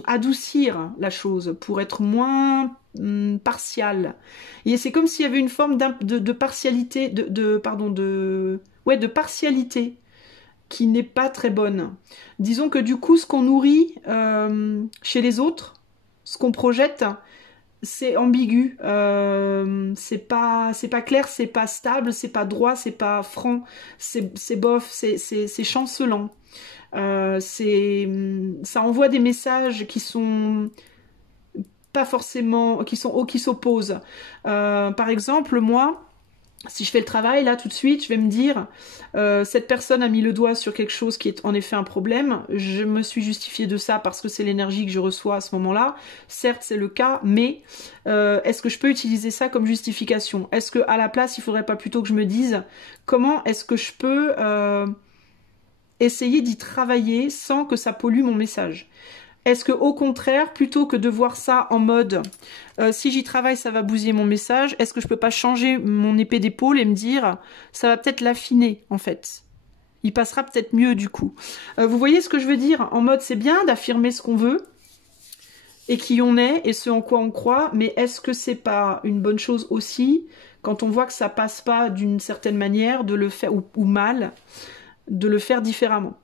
adoucir la chose, pour être moins partial. Et c'est comme s'il y avait une forme de partialité, de partialité qui n'est pas très bonne. Disons que du coup, ce qu'on nourrit chez les autres, ce qu'on projette, c'est ambigu, c'est pas clair, c'est pas stable, c'est pas droit, c'est pas franc, c'est bof, c'est chancelant. Ça envoie des messages qui sont pas forcément, qui s'opposent. Par exemple, moi, si je fais le travail, là, tout de suite, je vais me dire, cette personne a mis le doigt sur quelque chose qui est en effet un problème, je me suis justifiée de ça parce que c'est l'énergie que je reçois à ce moment-là, certes c'est le cas, mais est-ce que je peux utiliser ça comme justification? Est-ce qu'à la place, il faudrait pas plutôt que je me dise, comment est-ce que je peux essayer d'y travailler sans que ça pollue mon message? Est-ce que au contraire, plutôt que de voir ça en mode si j'y travaille, ça va bousiller mon message, est-ce que je peux pas changer mon épée d'épaule et me dire ça va peut-être l'affiner en fait? Il passera peut-être mieux du coup. Vous voyez ce que je veux dire? En mode c'est bien d'affirmer ce qu'on veut et qui on est et ce en quoi on croit, mais est-ce que c'est pas une bonne chose aussi quand on voit que ça passe pas d'une certaine manière de le faire ou mal, de le faire différemment?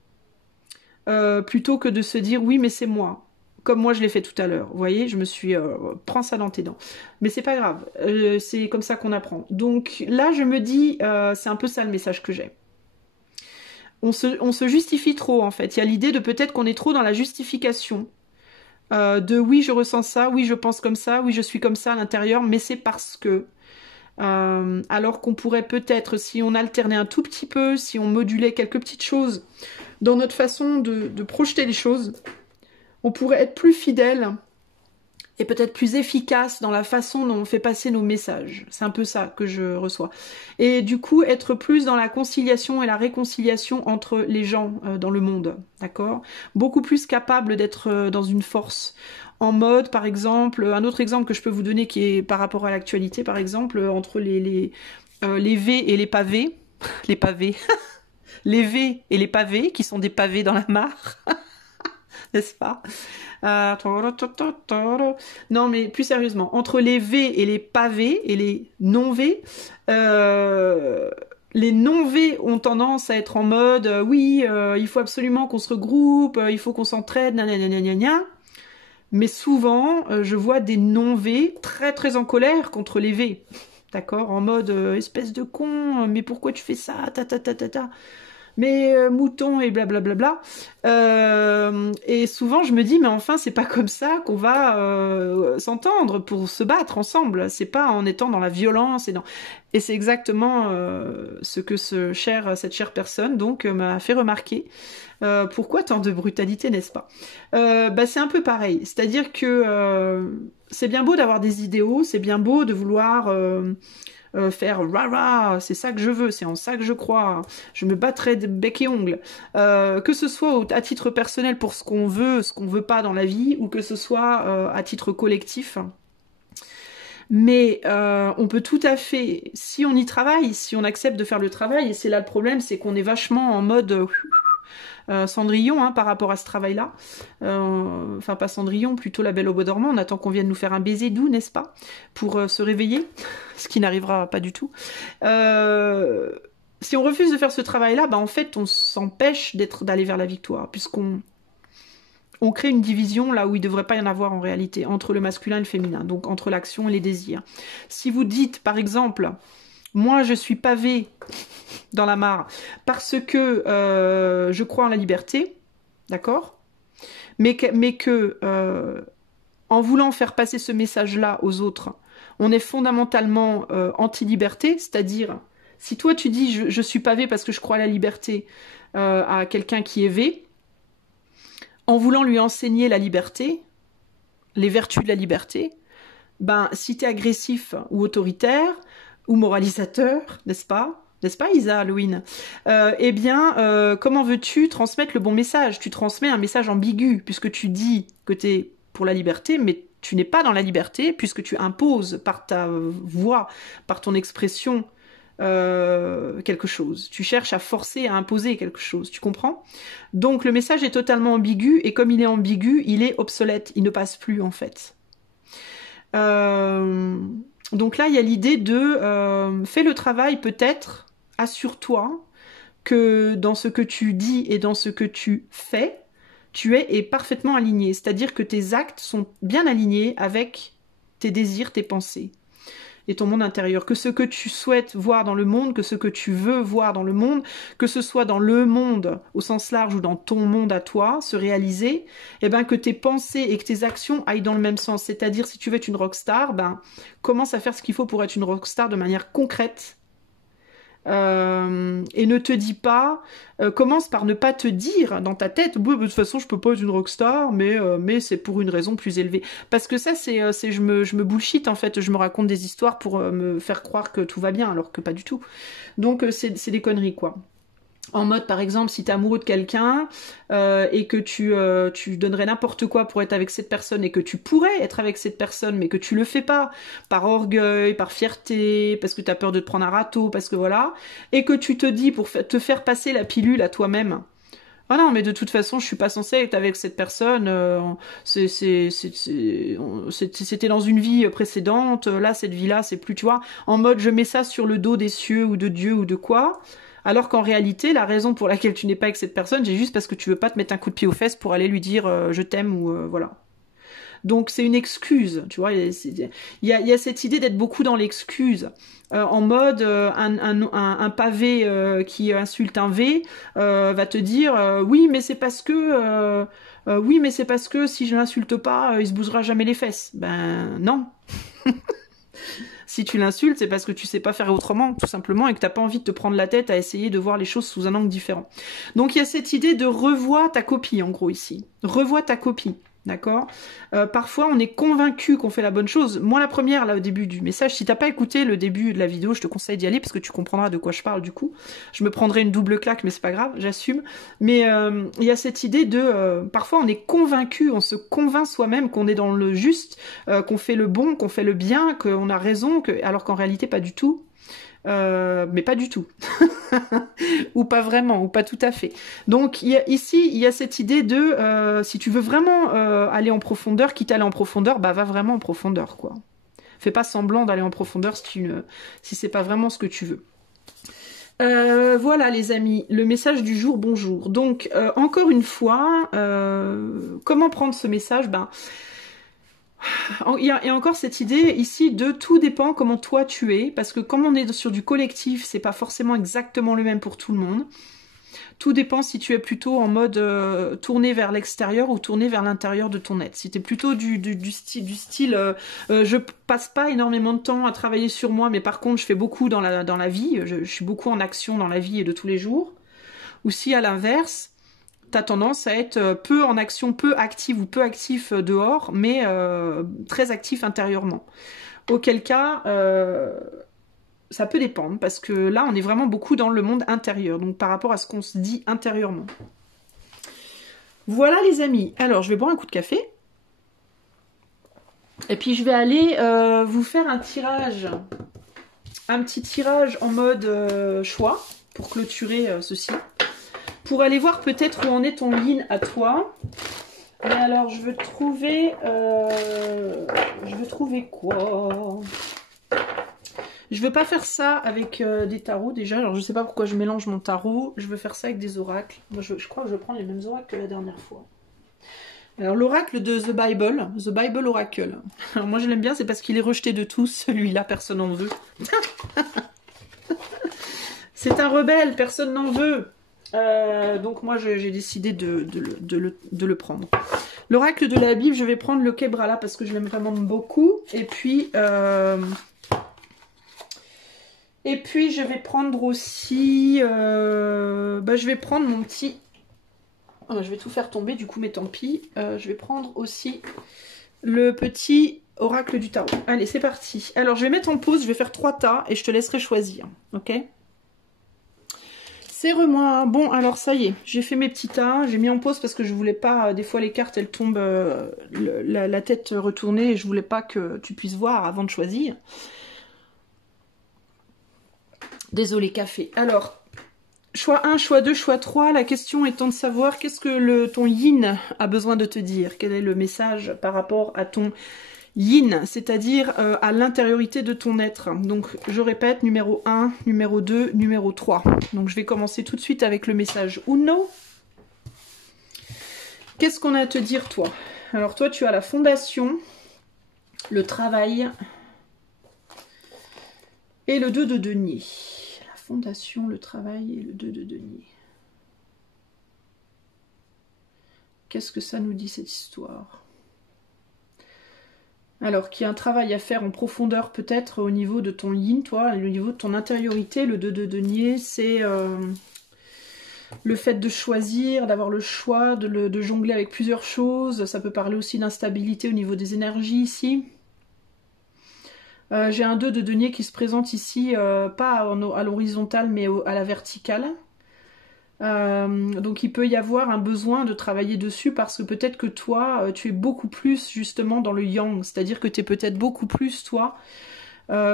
Plutôt que de se dire oui mais c'est moi, comme moi je l'ai fait tout à l'heure, vous voyez, je me suis prends ça dans tes dents, mais c'est pas grave, c'est comme ça qu'on apprend. Donc là je me dis c'est un peu ça le message que j'ai. On se justifie trop en fait, il y a l'idée de peut-être qu'on est trop dans la justification de oui je ressens ça, oui je pense comme ça, oui je suis comme ça à l'intérieur, mais c'est parce que alors qu'on pourrait peut-être, si on alternait un tout petit peu, si on modulait quelques petites choses dans notre façon de projeter les choses, on pourrait être plus fidèle et peut-être plus efficace dans la façon dont on fait passer nos messages. C'est un peu ça que je reçois. Et du coup, être plus dans la conciliation et la réconciliation entre les gens dans le monde, d'accord? Beaucoup plus capable d'être dans une force. En mode, par exemple, un autre exemple que je peux vous donner qui est par rapport à l'actualité, par exemple, entre les V et les pavés, les pavés... les V et les pavés, qui sont des pavés dans la mare, n'est-ce pas? Non, mais plus sérieusement, entre les V et les pavés et les non-V, les non-V ont tendance à être en mode oui, il faut absolument qu'on se regroupe, il faut qu'on s'entraide, nanana. Mais souvent, je vois des non-V très très en colère contre les V. D'accord? En mode espèce de con, mais pourquoi tu fais ça? Mais mouton et blablabla. Et souvent je me dis mais enfin c'est pas comme ça qu'on va s'entendre pour se battre ensemble. C'est pas en étant dans la violence et c'est exactement ce que cette chère personne donc m'a fait remarquer. Pourquoi tant de brutalité, n'est-ce pas? C'est un peu pareil. C'est-à-dire que c'est bien beau d'avoir des idéaux, c'est bien beau de vouloir faire rah, c'est ça que je veux, c'est en ça que je crois, je me battrai de bec et ongles, que ce soit à titre personnel pour ce qu'on veut pas dans la vie, ou que ce soit à titre collectif. Mais on peut tout à fait, si on y travaille, si on accepte de faire le travail, et c'est là le problème, c'est qu'on est vachement en mode Cendrillon par rapport à ce travail-là. Enfin, pas Cendrillon, plutôt la Belle au bois dormant. On attend qu'on vienne nous faire un baiser doux, n'est-ce pas, pour se réveiller, ce qui n'arrivera pas du tout. Si on refuse de faire ce travail-là, en fait, on s'empêche d'aller vers la victoire, puisqu'on crée une division là où il ne devrait pas y en avoir en réalité, entre le masculin et le féminin, donc entre l'action et les désirs. Si vous dites, par exemple, moi je suis pavé dans la mare parce que je crois en la liberté, d'accord, mais que en voulant faire passer ce message-là aux autres, on est fondamentalement anti-liberté, c'est-à-dire, si toi tu dis je suis pavé parce que je crois à la liberté à quelqu'un qui est vé, en voulant lui enseigner la liberté, les vertus de la liberté, si tu es agressif ou autoritaire ou moralisateur, n'est-ce pas, Isa Halloween, comment veux-tu transmettre le bon message? Tu transmets un message ambigu, puisque tu dis que tu es pour la liberté, mais tu n'es pas dans la liberté, puisque tu imposes par ta voix, par ton expression, quelque chose. Tu cherches à forcer, à imposer quelque chose, tu comprends? Donc le message est totalement ambigu, et comme il est ambigu, il est obsolète, il ne passe plus en fait. Donc là, il y a l'idée de fais le travail peut-être, assure-toi que dans ce que tu dis et dans ce que tu fais, tu es parfaitement aligné. C'est-à-dire que tes actes sont bien alignés avec tes désirs, tes pensées et ton monde intérieur. Que ce que tu souhaites voir dans le monde, que ce que tu veux voir dans le monde, que ce soit dans le monde au sens large ou dans ton monde à toi, se réaliser, que tes pensées et que tes actions aillent dans le même sens. C'est-à-dire, si tu veux être une rockstar, commence à faire ce qu'il faut pour être une rockstar de manière concrète. Et ne te dis pas, commence par ne pas te dire dans ta tête, de toute façon je peux pas être une rockstar, mais c'est pour une raison plus élevée. Parce que ça c'est je me bullshit en fait, je me raconte des histoires pour me faire croire que tout va bien alors que pas du tout. Donc c'est des conneries quoi. En mode, par exemple, si tu es amoureux de quelqu'un et que tu donnerais n'importe quoi pour être avec cette personne et que tu pourrais être avec cette personne, mais que tu le fais pas, par orgueil, par fierté, parce que tu as peur de te prendre un râteau, parce que voilà, et que tu te dis pour te faire passer la pilule à toi-même, ah non, mais de toute façon, je suis pas censée être avec cette personne, c'était dans une vie précédente, là, cette vie-là, c'est plus, tu vois, en mode, je mets ça sur le dos des cieux ou de Dieu ou de quoi. Alors qu'en réalité, la raison pour laquelle tu n'es pas avec cette personne, c'est juste parce que tu veux pas te mettre un coup de pied aux fesses pour aller lui dire je t'aime ou voilà. Donc c'est une excuse, tu vois. Il y a cette idée d'être beaucoup dans l'excuse, en mode un pavé qui insulte un V va te dire oui mais c'est parce que si je l'insulte pas, il se bougera jamais les fesses. Ben non. Si tu l'insultes, c'est parce que tu sais pas faire autrement, tout simplement, et que t'as pas envie de te prendre la tête à essayer de voir les choses sous un angle différent. Donc il y a cette idée de revois ta copie, en gros, ici. Revois ta copie, d'accord? Parfois, on est convaincu qu'on fait la bonne chose. Moi, la première, là, au début du message, si t'as pas écouté le début de la vidéo, je te conseille d'y aller, parce que tu comprendras de quoi je parle, du coup. Je me prendrai une double claque, mais c'est pas grave, j'assume. Mais il y a cette idée de... parfois, on est convaincu, on se convainc soi-même qu'on est dans le juste, qu'on fait le bon, qu'on fait le bien, qu'on a raison, alors qu'en réalité, pas du tout. Mais pas du tout. Ou pas vraiment, ou pas tout à fait. Donc ici, il y a cette idée de si tu veux vraiment aller en profondeur, quitte à aller en profondeur, va vraiment en profondeur, quoi. Fais pas semblant d'aller en profondeur si c'est pas vraiment ce que tu veux. Voilà les amis, le message du jour, bonjour. Donc encore une fois, comment prendre ce message? Il y a encore cette idée ici de tout dépend comment toi tu es, parce que comme on est sur du collectif, c'est pas forcément exactement le même pour tout le monde. Tout dépend si tu es plutôt en mode tourné vers l'extérieur ou tourné vers l'intérieur de ton être. Si tu es plutôt du style je passe pas énormément de temps à travailler sur moi, mais par contre je fais beaucoup dans la vie, je suis beaucoup en action dans la vie et de tous les jours. Ou si à l'inverse, t'as tendance à être peu en action, peu active ou peu actif dehors, mais très actif intérieurement. Auquel cas, ça peut dépendre, parce que là, on est vraiment beaucoup dans le monde intérieur, donc par rapport à ce qu'on se dit intérieurement. Voilà les amis, alors je vais boire un coup de café. Et puis je vais aller vous faire un petit tirage en mode choix pour clôturer ceci. Pour aller voir peut-être où en est ton yin à toi. Mais alors je veux trouver quoi? Je veux pas faire ça avec des tarots déjà. Alors je sais pas pourquoi je mélange mon tarot. Je veux faire ça avec des oracles. Moi je crois que je prends les mêmes oracles que la dernière fois. Alors l'oracle de The Bible Oracle. Alors moi je l'aime bien, c'est parce qu'il est rejeté de tous, celui-là, personne n'en veut. C'est un rebelle, personne n'en veut. Donc moi j'ai décidé de le prendre. L'oracle de la Bible, je vais prendre le Kebrala parce que je l'aime vraiment beaucoup. Et puis je vais prendre aussi... je vais prendre mon petit... Oh, je vais tout faire tomber du coup, mais tant pis. Je vais prendre aussi le petit oracle du tarot. Allez, c'est parti. Alors, je vais mettre en pause, je vais faire 3 tas et je te laisserai choisir. Ok? Serre-moi. Bon, alors ça y est, j'ai fait mes petits tas. J'ai mis en pause parce que je voulais pas... des fois, les cartes, elles tombent la tête retournée et je voulais pas que tu puisses voir avant de choisir. Désolé, café. Alors... Choix 1, choix 2, choix 3, la question étant de savoir qu'est-ce que ton yin a besoin de te dire. Quel est le message par rapport à ton yin, c'est-à-dire à l'intériorité de ton être. Donc je répète, numéro 1, numéro 2, numéro 3. Donc je vais commencer tout de suite avec le message Uno. Qu'est-ce qu'on a à te dire toi? Alors toi tu as la fondation, le travail et le 2 de denier. Fondation, le travail et le 2 de denier. Qu'est-ce que ça nous dit cette histoire? Alors qu'il y a un travail à faire en profondeur peut-être au niveau de ton yin, toi, au niveau de ton intériorité. Le 2 de denier, c'est le fait de choisir, d'avoir le choix, de jongler avec plusieurs choses. Ça peut parler aussi d'instabilité au niveau des énergies ici. J'ai un 2 de denier qui se présente ici, pas à l'horizontale, mais à la verticale. Donc il peut y avoir un besoin de travailler dessus parce que peut-être que toi, tu es beaucoup plus justement dans le yang. C'est-à-dire que tu es peut-être beaucoup plus, toi,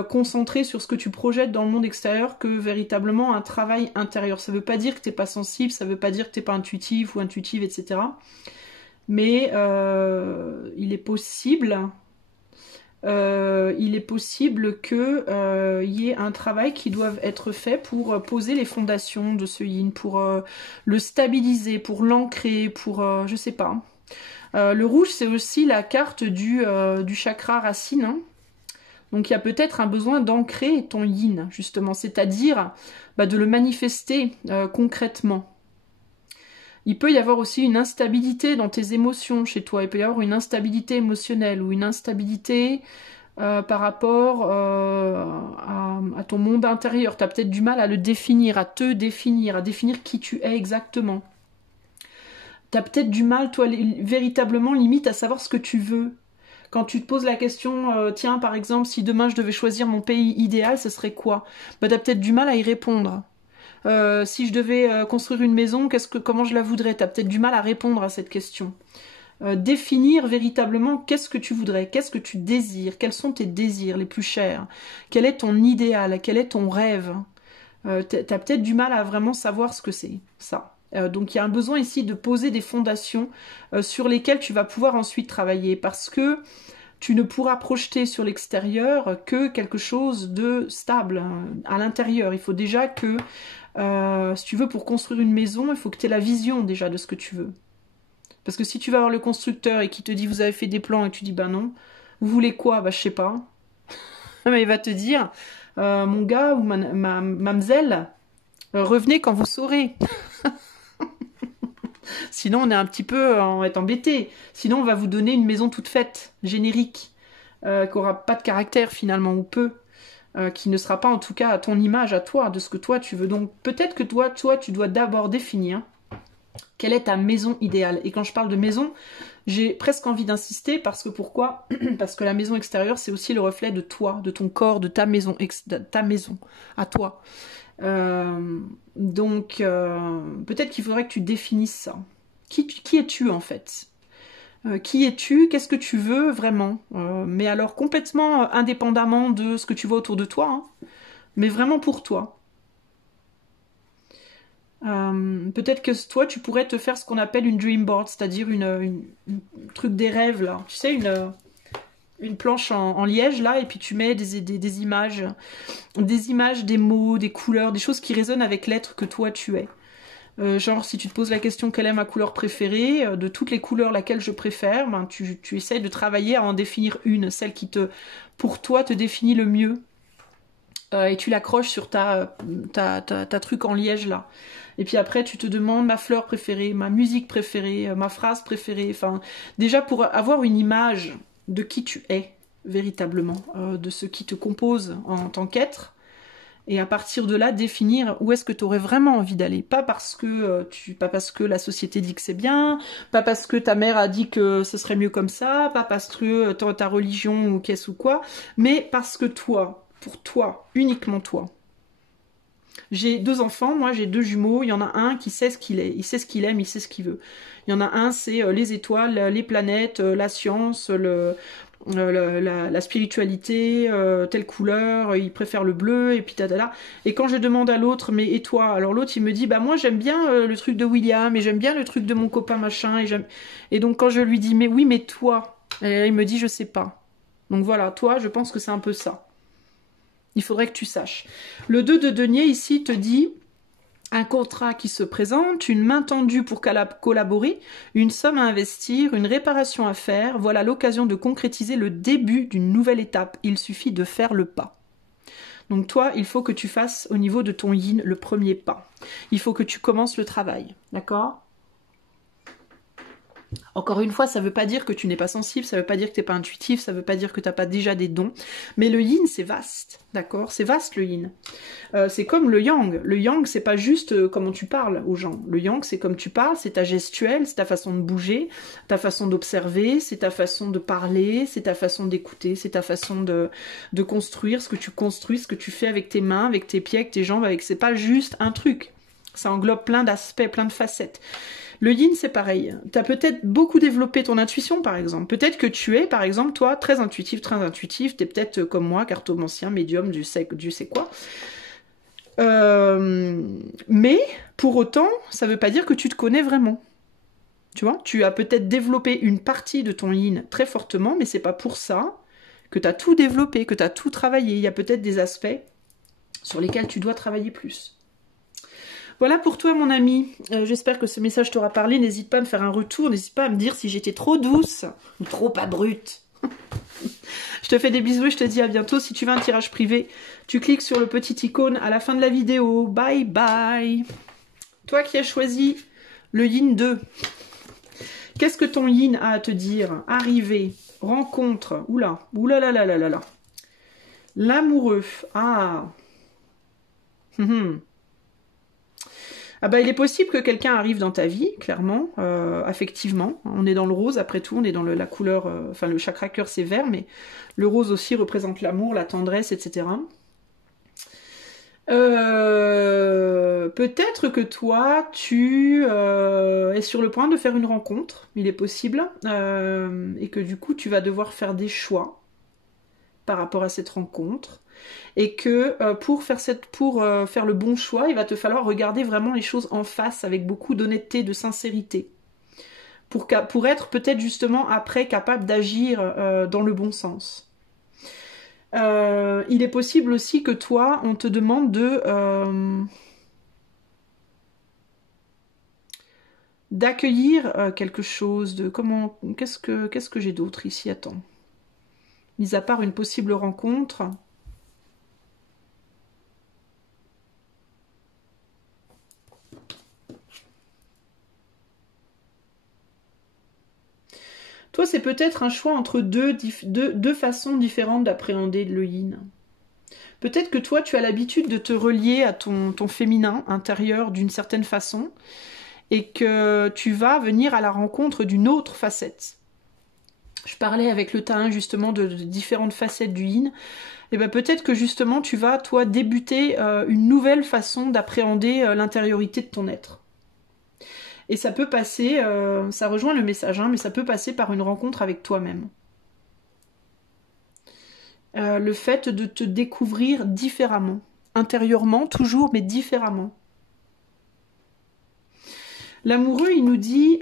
concentré sur ce que tu projettes dans le monde extérieur que véritablement un travail intérieur. Ça ne veut pas dire que tu n'es pas sensible, ça ne veut pas dire que tu n'es pas intuitif ou intuitive, etc. Mais il est possible... qu'il y ait un travail qui doit être fait pour poser les fondations de ce yin, pour le stabiliser, pour l'ancrer, pour je sais pas. Le rouge c'est aussi la carte du chakra racine, hein. Donc il y a peut-être un besoin d'ancrer ton yin justement, c'est-à-dire de le manifester concrètement. Il peut y avoir aussi une instabilité dans tes émotions chez toi. Il peut y avoir une instabilité émotionnelle ou une instabilité par rapport à ton monde intérieur. Tu as peut-être du mal à le définir, à te définir, à définir qui tu es exactement. Tu as peut-être du mal, toi, véritablement, limite, à savoir ce que tu veux. Quand tu te poses la question, tiens, par exemple, si demain je devais choisir mon pays idéal, ce serait quoi? Tu as peut-être du mal à y répondre. Si je devais construire une maison, comment je la voudrais? Tu as peut-être du mal à répondre à cette question. Définir véritablement qu'est-ce que tu voudrais, qu'est-ce que tu désires, quels sont tes désirs les plus chers, quel est ton idéal, quel est ton rêve. Tu as peut-être du mal à vraiment savoir ce que c'est, ça. Donc il y a un besoin ici de poser des fondations sur lesquelles tu vas pouvoir ensuite travailler parce que tu ne pourras projeter sur l'extérieur que quelque chose de stable à l'intérieur. Il faut déjà que si tu veux, pour construire une maison, il faut que tu aies la vision déjà de ce que tu veux. Parce que si tu vas voir le constructeur et qu'il te dit vous avez fait des plans et tu dis ben non, vous voulez quoi? Je sais pas. Mais il va te dire mon gars ou mamzelle, revenez quand vous saurez. Sinon on est un petit peu, on va être embêté. Sinon on va vous donner une maison toute faite, générique, qui n'aura pas de caractère finalement ou peu. Qui ne sera pas en tout cas à ton image, à toi, de ce que toi tu veux. Donc peut-être que toi tu dois d'abord définir quelle est ta maison idéale. Et quand je parle de maison, j'ai presque envie d'insister parce que pourquoi? Parce que la maison extérieure c'est aussi le reflet de toi, de ton corps, de ta maison à toi. Donc peut-être qu'il faudrait que tu définisses ça. Qui es-tu en fait? Qui es-tu? Qu'est-ce que tu veux vraiment? Mais alors complètement indépendamment de ce que tu vois autour de toi, hein, mais vraiment pour toi. Peut-être que toi, tu pourrais te faire ce qu'on appelle une dream board, c'est-à-dire une truc des rêves, là. Tu sais, une planche en liège, là, et puis tu mets des images, des mots, des couleurs, des choses qui résonnent avec l'être que toi, tu es. Genre, si tu te poses la question quelle est ma couleur préférée, de toutes les couleurs laquelle je préfère, ben, tu essayes de travailler à en définir une, celle qui pour toi, te définit le mieux. Et tu l'accroches sur ta truc en liège là. Et puis après, tu te demandes ma fleur préférée, ma musique préférée, ma phrase préférée. Enfin, déjà pour avoir une image de qui tu es véritablement, de ce qui te compose en tant qu'être. Et à partir de là, définir où est-ce que tu aurais vraiment envie d'aller. Pas parce que la société dit que c'est bien, pas parce que ta mère a dit que ce serait mieux comme ça, pas parce que ta religion ou qu'est-ce ou quoi, mais parce que toi, pour toi, uniquement toi. J'ai 2 enfants, moi j'ai 2 jumeaux, il y en a un qui sait ce qu'il est, il sait ce qu'il aime, il sait ce qu'il veut. Il y en a un, c'est les étoiles, les planètes, la science, la spiritualité, telle couleur, il préfère le bleu, et puis tadala. Et quand je demande à l'autre, mais et toi? Alors l'autre il me dit, bah moi j'aime bien le truc de William, et j'aime bien le truc de mon copain machin, et donc quand je lui dis, mais oui, mais toi? Et il me dit, je sais pas. Donc voilà, toi, je pense que c'est un peu ça. Il faudrait que tu saches. Le 2 de denier ici te dit un contrat qui se présente, une main tendue pour collaborer, une somme à investir, une réparation à faire. Voilà l'occasion de concrétiser le début d'une nouvelle étape. Il suffit de faire le pas. Donc toi, il faut que tu fasses au niveau de ton yin le premier pas. Il faut que tu commences le travail. D'accord ? Encore une fois, ça ne veut pas dire que tu n'es pas sensible, ça ne veut pas dire que tu n'es pas intuitif, ça ne veut pas dire que tu n'as pas déjà des dons. Mais le yin, c'est vaste, d'accord? C'est vaste le yin. C'est comme le yang. Le yang, c'est pas juste comment tu parles aux gens. Le yang, c'est comme tu parles, c'est ta gestuelle, c'est ta façon de bouger, ta façon d'observer, c'est ta façon de parler, c'est ta façon d'écouter, c'est ta façon de construire, ce que tu construis, ce que tu fais avec tes mains, avec tes pieds, avec tes jambes, c'est pas juste un truc. Ça englobe plein d'aspects, plein de facettes. Le yin, c'est pareil. Tu as peut-être beaucoup développé ton intuition, par exemple. Peut-être que tu es, par exemple, toi, très intuitif. Tu es peut-être comme moi, cartomancien, médium, du sais quoi. Mais, pour autant, ça ne veut pas dire que tu te connais vraiment. Tu vois, tu as peut-être développé une partie de ton yin très fortement, mais c'est pas pour ça que tu as tout développé, que tu as tout travaillé. Il y a peut-être des aspects sur lesquels tu dois travailler plus. Voilà pour toi mon ami, j'espère que ce message t'aura parlé, n'hésite pas à me faire un retour, n'hésite pas à me dire si j'étais trop douce ou trop pas brute. Je te fais des bisous et je te dis à bientôt. Si tu veux un tirage privé, tu cliques sur le petit icône à la fin de la vidéo. Bye bye. Toi qui as choisi le yin 2, qu'est-ce que ton yin a à te dire? Arrivée, rencontre, oula, oula. L'amoureux, ah. Ah bah, il est possible que quelqu'un arrive dans ta vie, clairement, affectivement. On est dans le rose, après tout, on est dans la couleur... Enfin, le chakra cœur, c'est vert, mais le rose aussi représente l'amour, la tendresse, etc. Peut-être que toi, tu es sur le point de faire une rencontre, il est possible, et que du coup, tu vas devoir faire des choix par rapport à cette rencontre. Et que pour faire le bon choix, il va te falloir regarder vraiment les choses en face avec beaucoup d'honnêteté, de sincérité. Pour être peut-être justement après capable d'agir dans le bon sens. Il est possible aussi que toi, on te demande d'accueillir quelque chose, qu'est-ce que j'ai d'autre ici? Attends. Mis à part une possible rencontre... Toi, c'est peut-être un choix entre deux façons différentes d'appréhender le yin. Peut-être que toi, tu as l'habitude de te relier à ton féminin intérieur d'une certaine façon et que tu vas venir à la rencontre d'une autre facette. Je parlais avec le Tahin justement de différentes facettes du yin. Et bien peut-être que justement, tu vas, toi, débuter une nouvelle façon d'appréhender l'intériorité de ton être. Et ça peut passer, ça rejoint le message, hein, mais ça peut passer par une rencontre avec toi-même. Le fait de te découvrir différemment. Intérieurement, toujours, mais différemment. L'amoureux, il nous dit...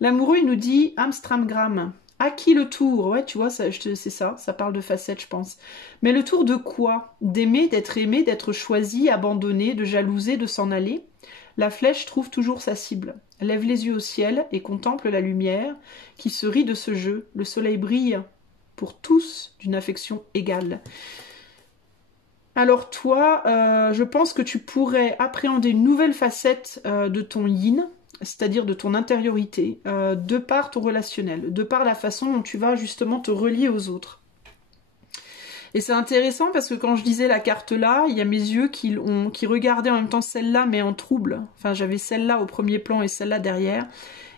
L'amoureux, il nous dit Amstramgram. À qui le tour? Ouais, tu vois, c'est ça, ça parle de facettes, je pense. Mais le tour de quoi? D'aimer, d'être choisi, abandonné, de jalouser, de s'en aller. La flèche trouve toujours sa cible. Lève les yeux au ciel et contemple la lumière qui se rit de ce jeu. Le soleil brille pour tous d'une affection égale. Alors toi, je pense que tu pourrais appréhender une nouvelle facette de ton yin, c'est-à-dire de ton intériorité, de par ton relationnel, de par la façon dont tu vas justement te relier aux autres. Et c'est intéressant parce que quand je lisais la carte là, il y a mes yeux qui regardaient en même temps celle-là mais en trouble. Enfin, j'avais celle-là au premier plan et celle-là derrière.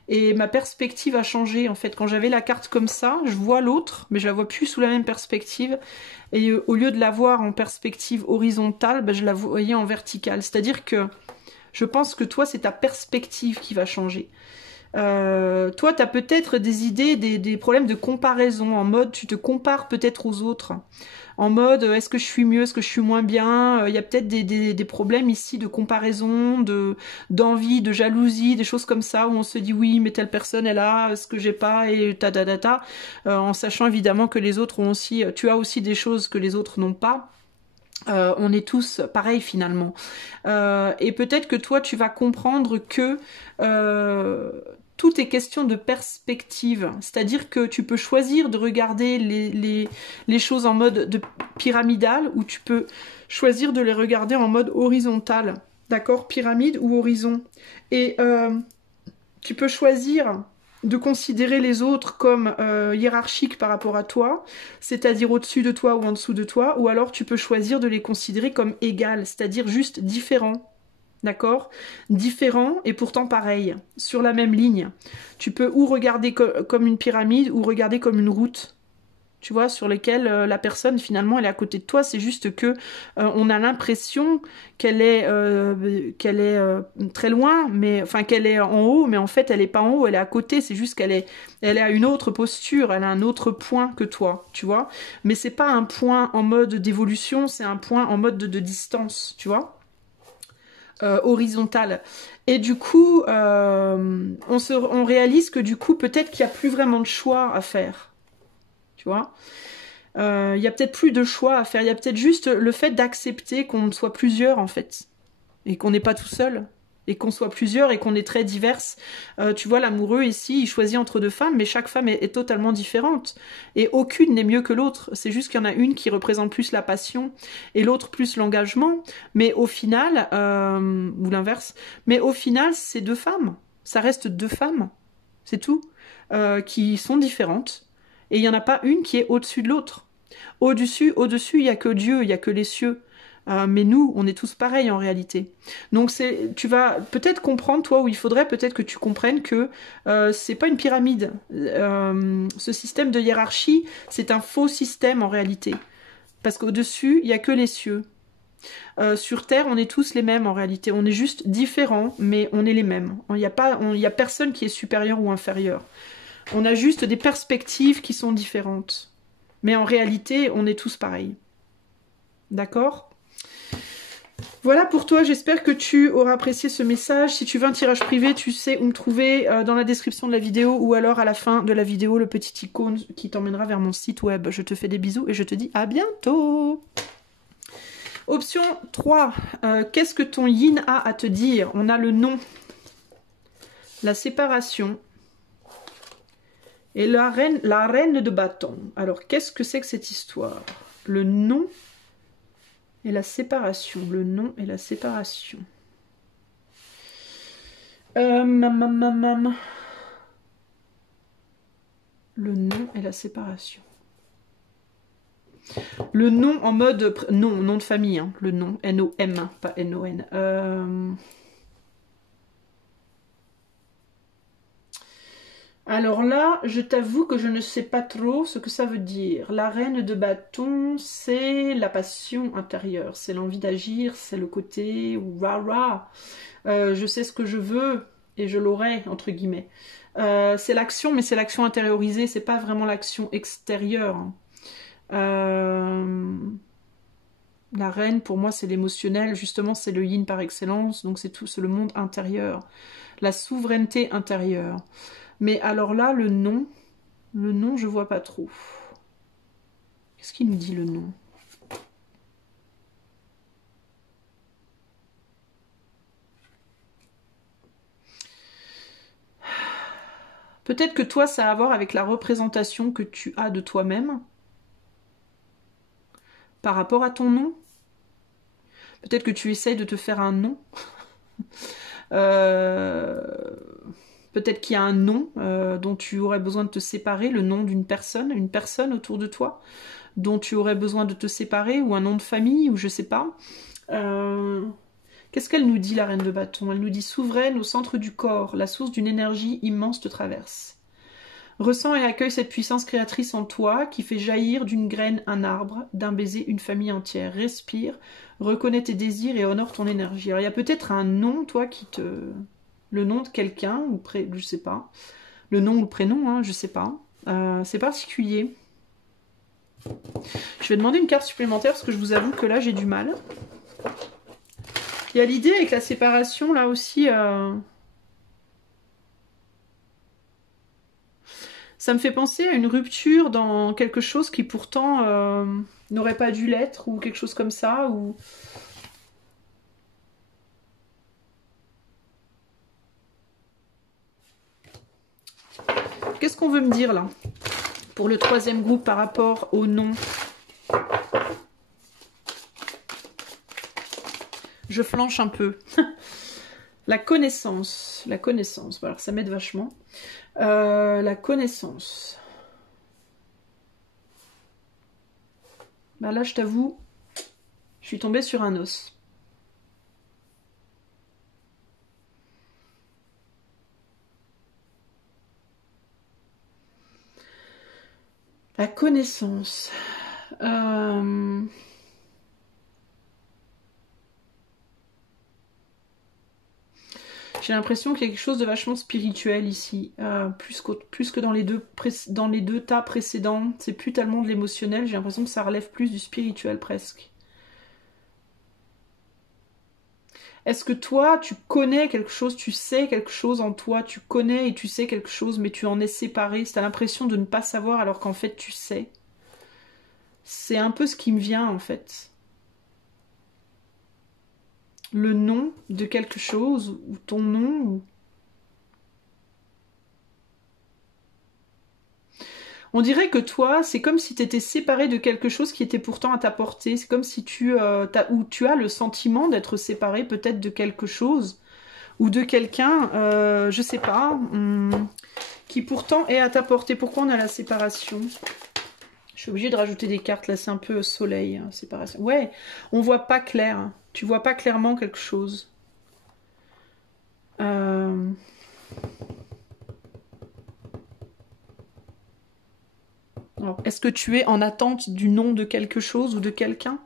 Et ma perspective a changé en fait. Quand j'avais la carte comme ça, je vois l'autre, mais je la vois plus sous la même perspective. Et au lieu de la voir en perspective horizontale, ben, je la voyais en verticale. C'est-à-dire que je pense que toi, c'est ta perspective qui va changer. Toi, tu as peut-être des idées, des problèmes de comparaison, en mode tu te compares peut-être aux autres. En mode, est-ce que je suis mieux, est-ce que je suis moins bien? Il y a peut-être des problèmes ici de comparaison, d'envie, de jalousie, des choses comme ça, où on se dit oui, mais telle personne elle a ce que j'ai pas, et ta, en sachant évidemment que les autres ont aussi, tu as aussi des choses que les autres n'ont pas. On est tous pareils finalement. Et peut-être que toi, tu vas comprendre que tout est question de perspective. C'est-à-dire que tu peux choisir de regarder les choses en mode de pyramidal ou tu peux choisir de les regarder en mode horizontal. D'accord? Pyramide ou horizon. Et tu peux choisir de considérer les autres comme hiérarchiques par rapport à toi, c'est-à-dire au-dessus de toi ou en dessous de toi, ou alors tu peux choisir de les considérer comme égales, c'est-à-dire juste différents. D'accord? Différents et pourtant pareils, sur la même ligne. Tu peux ou regarder comme une pyramide ou regarder comme une route. Tu vois, sur lesquelles la personne finalement elle est à côté de toi, c'est juste que on a l'impression qu'elle est très loin, mais enfin qu'elle est en haut, mais en fait elle est pas en haut, elle est à côté, c'est juste elle est à une autre posture, elle a un autre point que toi, tu vois. Mais c'est pas un point en mode d'évolution, c'est un point en mode de distance, tu vois. Horizontale. Et du coup, on réalise que du coup, peut-être qu'il n'y a plus vraiment de choix à faire. Tu vois, il y a peut-être plus de choix à faire. Il y a peut-être juste le fait d'accepter qu'on soit plusieurs en fait, et qu'on n'est pas tout seul, et qu'on soit plusieurs et qu'on est très diverses. Tu vois, l'amoureux ici, il choisit entre deux femmes, mais chaque femme est totalement différente, et aucune n'est mieux que l'autre. C'est juste qu'il y en a une qui représente plus la passion et l'autre plus l'engagement. Mais au final, ou l'inverse. Mais au final, c'est deux femmes. Ça reste deux femmes, c'est tout, qui sont différentes. Et il n'y en a pas une qui est au-dessus de l'autre. Au-dessus, il n'y a que Dieu, il n'y a que les cieux. Mais nous, on est tous pareils en réalité. Donc tu vas peut-être comprendre, toi, où il faudrait peut-être que tu comprennes que c'est pas une pyramide. Ce système de hiérarchie, c'est un faux système en réalité. Parce qu'au-dessus, il n'y a que les cieux. Sur Terre, on est tous les mêmes en réalité. On est juste différents, mais on est les mêmes. Il n'y a personne qui est supérieur ou inférieur. On a juste des perspectives qui sont différentes. Mais en réalité, on est tous pareils. D'accord? Voilà pour toi, j'espère que tu auras apprécié ce message. Si tu veux un tirage privé, tu sais où me trouver dans la description de la vidéo ou alors à la fin de la vidéo, le petit icône qui t'emmènera vers mon site web. Je te fais des bisous et je te dis à bientôt. Option 3. Qu'est-ce que ton yin a à te dire? On a le non, la séparation, et la reine de bâton. Alors, qu'est-ce que c'est que cette histoire? Le non et la séparation. Le non et la séparation. Le non et la séparation. Le non en mode... Non, nom de famille. Hein, le nom. N-O-M, pas N-O-N. Alors là, je t'avoue que je ne sais pas trop ce que ça veut dire. La reine de bâton, c'est la passion intérieure, c'est l'envie d'agir, c'est le côté rah-rah. Je sais ce que je veux et je l'aurai, entre guillemets. C'est l'action, mais c'est l'action intériorisée, c'est pas vraiment l'action extérieure. La reine, pour moi, c'est l'émotionnel, justement, c'est le yin par excellence, donc c'est tout, c'est le monde intérieur, la souveraineté intérieure. Mais alors là, le nom, je vois pas trop. Qu'est-ce qu'il nous dit le nom? Peut-être que toi, ça a à voir avec la représentation que tu as de toi-même par rapport à ton nom. Peut-être que tu essayes de te faire un nom. Peut-être qu'il y a un nom dont tu aurais besoin de te séparer, le nom d'une personne, une personne autour de toi, dont tu aurais besoin de te séparer, ou un nom de famille, ou je sais pas. Qu'est-ce qu'elle nous dit, la reine de bâton? Elle nous dit souveraine au centre du corps, la source d'une énergie immense te traverse. Ressens et accueille cette puissance créatrice en toi qui fait jaillir d'une graine un arbre, d'un baiser une famille entière. Respire, reconnais tes désirs et honore ton énergie. Alors il y a peut-être un nom, toi, qui te... Le nom de quelqu'un, ou je sais pas. Le nom ou le prénom, hein, je sais pas. C'est particulier. Je vais demander une carte supplémentaire parce que je vous avoue que là j'ai du mal. Il y a l'idée avec la séparation là aussi. Ça me fait penser à une rupture dans quelque chose qui pourtant n'aurait pas dû l'être, ou quelque chose comme ça. Ou... Qu'est-ce qu'on veut me dire là pour le troisième groupe par rapport au nom? Je flanche un peu. La connaissance. La connaissance. Alors ça m'aide vachement. La connaissance. Bah là, je t'avoue, je suis tombée sur un os. La connaissance. J'ai l'impression qu'il y a quelque chose de vachement spirituel ici, plus que dans les deux tas précédents. C'est plus tellement de l'émotionnel, j'ai l'impression que ça relève plus du spirituel presque. Est-ce que toi, tu connais quelque chose, tu sais quelque chose en toi, tu connais et tu sais quelque chose, mais tu en es séparé, tu as l'impression de ne pas savoir alors qu'en fait tu sais. C'est un peu ce qui me vient en fait. Le nom de quelque chose, ou ton nom, ou... On dirait que toi, c'est comme si tu étais séparé de quelque chose qui était pourtant à ta portée. C'est comme si tu as le sentiment d'être séparé peut-être de quelque chose, ou de quelqu'un, je sais pas, qui pourtant est à ta portée. Pourquoi on a la séparation? Je suis obligée de rajouter des cartes, là c'est un peu soleil, hein, séparation. Ouais, on voit pas clair, tu vois pas clairement quelque chose. Est-ce que tu es en attente du nom de quelque chose ou de quelqu'un?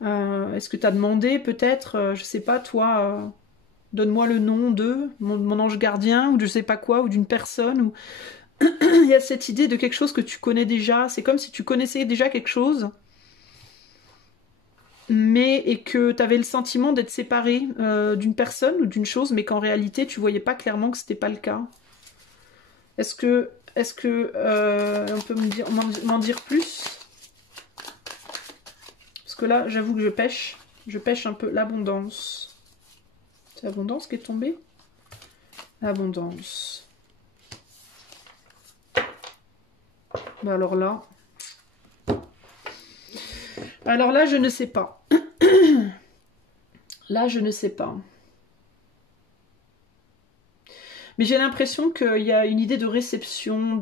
Est-ce que tu as demandé peut-être, je sais pas, toi, donne-moi le nom de mon ange gardien, ou je sais pas quoi, ou d'une personne, ou... Il y a cette idée de quelque chose que tu connais déjà, c'est comme si tu connaissais déjà quelque chose, et que tu avais le sentiment d'être séparé d'une personne ou d'une chose, mais qu'en réalité tu voyais pas clairement que c'était pas le cas. Est-ce que on peut m'en dire plus? Parce que là, j'avoue que je pêche un peu. L'abondance. C'est l'abondance qui est tombée? L'abondance. Bah alors là... Alors là, je ne sais pas. Là, je ne sais pas. Mais j'ai l'impression qu'il y a une idée de réception,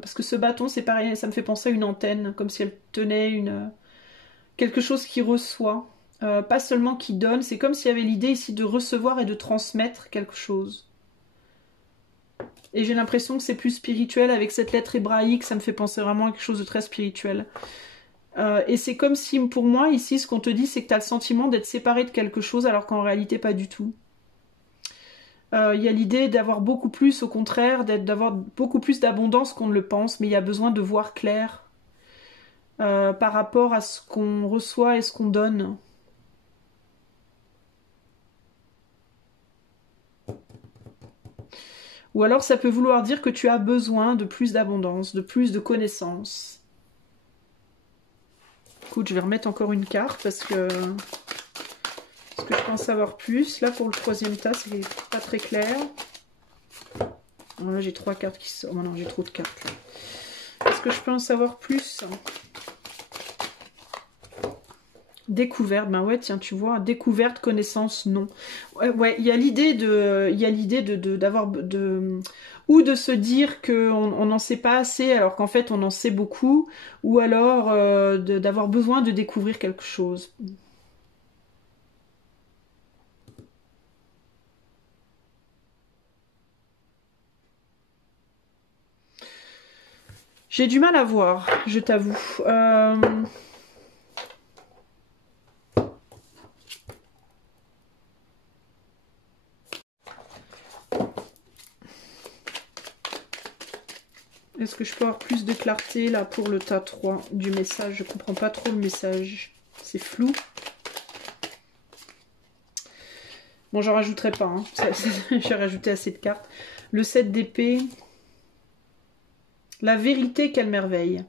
parce que ce bâton, c'est pareil, ça me fait penser à une antenne, comme si elle tenait quelque chose qui reçoit, pas seulement qui donne, c'est comme s'il y avait l'idée ici de recevoir et de transmettre quelque chose. Et j'ai l'impression que c'est plus spirituel avec cette lettre hébraïque, ça me fait penser vraiment à quelque chose de très spirituel. Et c'est comme si, pour moi, ici, ce qu'on te dit, c'est que tu as le sentiment d'être séparé de quelque chose, alors qu'en réalité, pas du tout. Il y a l'idée d'avoir beaucoup plus, au contraire, d'avoir beaucoup plus d'abondance qu'on ne le pense, mais il y a besoin de voir clair par rapport à ce qu'on reçoit et ce qu'on donne. Ou alors ça peut vouloir dire que tu as besoin de plus d'abondance, de plus de connaissances. Écoute, je vais remettre encore une carte parce que je peux en savoir plus. Là, pour le troisième tas, c'est pas très clair. Alors là, j'ai 3 cartes qui sortent. Oh non, j'ai trop de cartes là. Est-ce que je peux en savoir plus? Découverte, ben ouais, tiens, tu vois, découverte, connaissance, non. Ouais, il y a l'idée d'avoir ou de se dire qu'on n'en sait pas assez alors qu'en fait on en sait beaucoup, ou alors d'avoir besoin de découvrir quelque chose. J'ai du mal à voir, je t'avoue. Est-ce que je peux avoir plus de clarté là pour le tas 3 du message? Je comprends pas trop le message. C'est flou. Bon, j'en rajouterai pas. Hein. J'ai rajouté assez de cartes. Le 7 d'épée. La vérité, quelle merveille.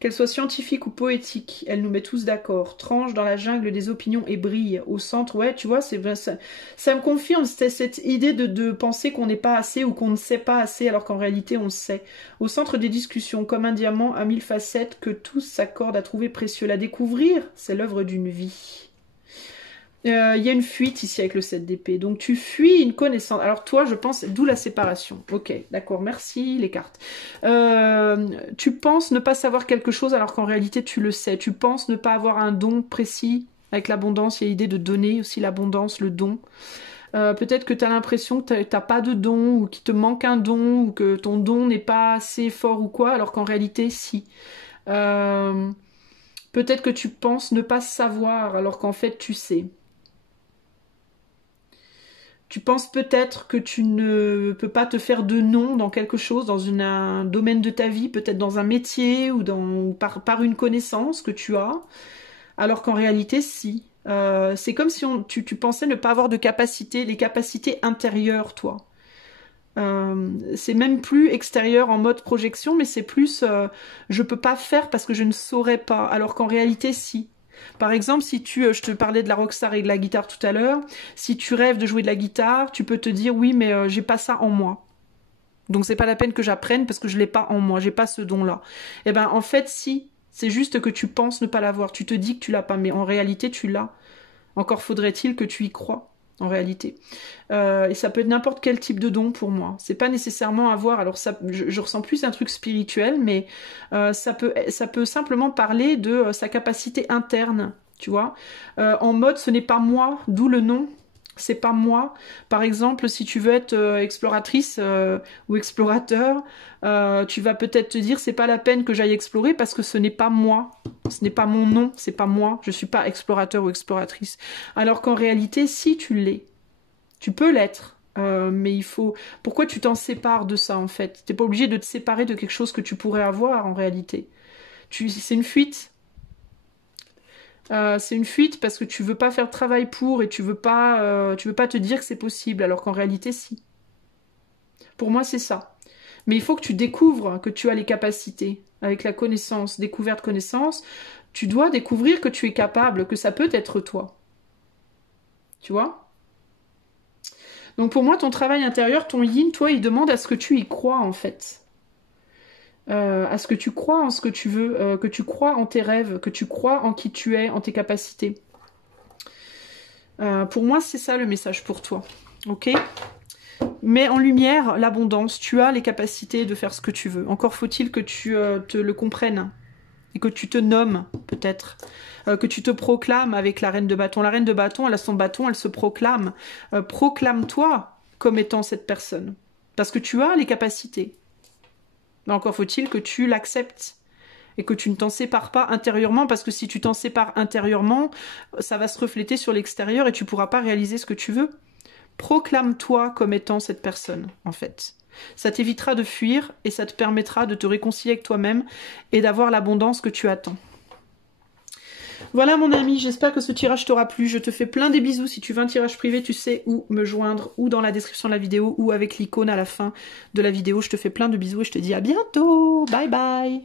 Qu'elle soit scientifique ou poétique, elle nous met tous d'accord. Tranche dans la jungle des opinions et brille. Au centre, ouais, tu vois, ça me confirme cette idée de penser qu'on n'est pas assez ou qu'on ne sait pas assez alors qu'en réalité on sait. Au centre des discussions, comme un diamant à 1000 facettes que tous s'accordent à trouver précieux. La découvrir, c'est l'œuvre d'une vie. Il y a une fuite ici avec le 7 d'épée. Donc tu fuis une connaissance. Alors toi, je pense, d'où la séparation. Ok, d'accord, merci les cartes. Tu penses ne pas savoir quelque chose alors qu'en réalité tu le sais. Tu penses ne pas avoir un don précis. Avec l'abondance, il y a l'idée de donner aussi l'abondance, le don. Peut-être que tu as l'impression que tu n'as pas de don, ou qu'il te manque un don, ou que ton don n'est pas assez fort ou quoi, alors qu'en réalité, si. Peut-être que tu penses ne pas savoir alors qu'en fait tu sais. Tu penses peut-être que tu ne peux pas te faire de nom dans quelque chose, dans un domaine de ta vie, peut-être dans un métier ou par une connaissance que tu as, alors qu'en réalité, si. C'est comme si tu pensais ne pas avoir de capacité, les capacités intérieures, toi. C'est même plus extérieur en mode projection, mais c'est plus je peux pas faire parce que je ne saurais pas, alors qu'en réalité, si. Par exemple, si je te parlais de la rockstar et de la guitare tout à l'heure, si tu rêves de jouer de la guitare, tu peux te dire oui, mais j'ai pas ça en moi. Donc c'est pas la peine que j'apprenne parce que je l'ai pas en moi, j'ai pas ce don-là. Eh ben en fait, si, c'est juste que tu penses ne pas l'avoir, tu te dis que tu l'as pas, mais en réalité tu l'as. Encore faudrait-il que tu y crois. En réalité. Et ça peut être n'importe quel type de don pour moi. C'est pas nécessairement avoir. Alors ça, je ressens plus un truc spirituel, mais ça peut simplement parler de sa capacité interne, tu vois. En mode, ce n'est pas moi, d'où le nom. C'est pas moi. Par exemple, si tu veux être exploratrice ou explorateur, tu vas peut-être te dire c'est pas la peine que j'aille explorer parce que ce n'est pas moi. Ce n'est pas mon nom, c'est pas moi. Je suis pas explorateur ou exploratrice. Alors qu'en réalité, si tu l'es, tu peux l'être. Mais il faut... Pourquoi tu t'en sépares de ça en fait? T'es pas obligé de te séparer de quelque chose que tu pourrais avoir en réalité. C'est une fuite. C'est une fuite parce que tu veux pas faire de travail pour et tu veux pas te dire que c'est possible alors qu'en réalité si. Pour moi c'est ça. Mais il faut que tu découvres que tu as les capacités avec la connaissance, découverte connaissance. Tu dois découvrir que tu es capable, que ça peut être toi. Tu vois? Donc pour moi ton travail intérieur, ton yin, toi il demande à ce que tu y crois en fait. À ce que tu crois en ce que tu veux, que tu crois en tes rêves, que tu crois en qui tu es, en tes capacités. Pour moi, c'est ça le message pour toi. Ok? Mets en lumière l'abondance. Tu as les capacités de faire ce que tu veux. Encore faut-il que tu te le comprennes. Et que tu te nommes, peut-être. Que tu te proclames avec la reine de bâton. La reine de bâton, elle a son bâton, elle se proclame. Proclame-toi comme étant cette personne. Parce que tu as les capacités. Mais encore faut-il que tu l'acceptes et que tu ne t'en sépares pas intérieurement, parce que si tu t'en sépares intérieurement, ça va se refléter sur l'extérieur et tu ne pourras pas réaliser ce que tu veux. Proclame-toi comme étant cette personne, en fait. Ça t'évitera de fuir et ça te permettra de te réconcilier avec toi-même et d'avoir l'abondance que tu attends. Voilà mon ami, j'espère que ce tirage t'aura plu. Je te fais plein des bisous. Si tu veux un tirage privé, tu sais où me joindre, ou dans la description de la vidéo, ou avec l'icône à la fin de la vidéo. Je te fais plein de bisous et je te dis à bientôt. Bye bye.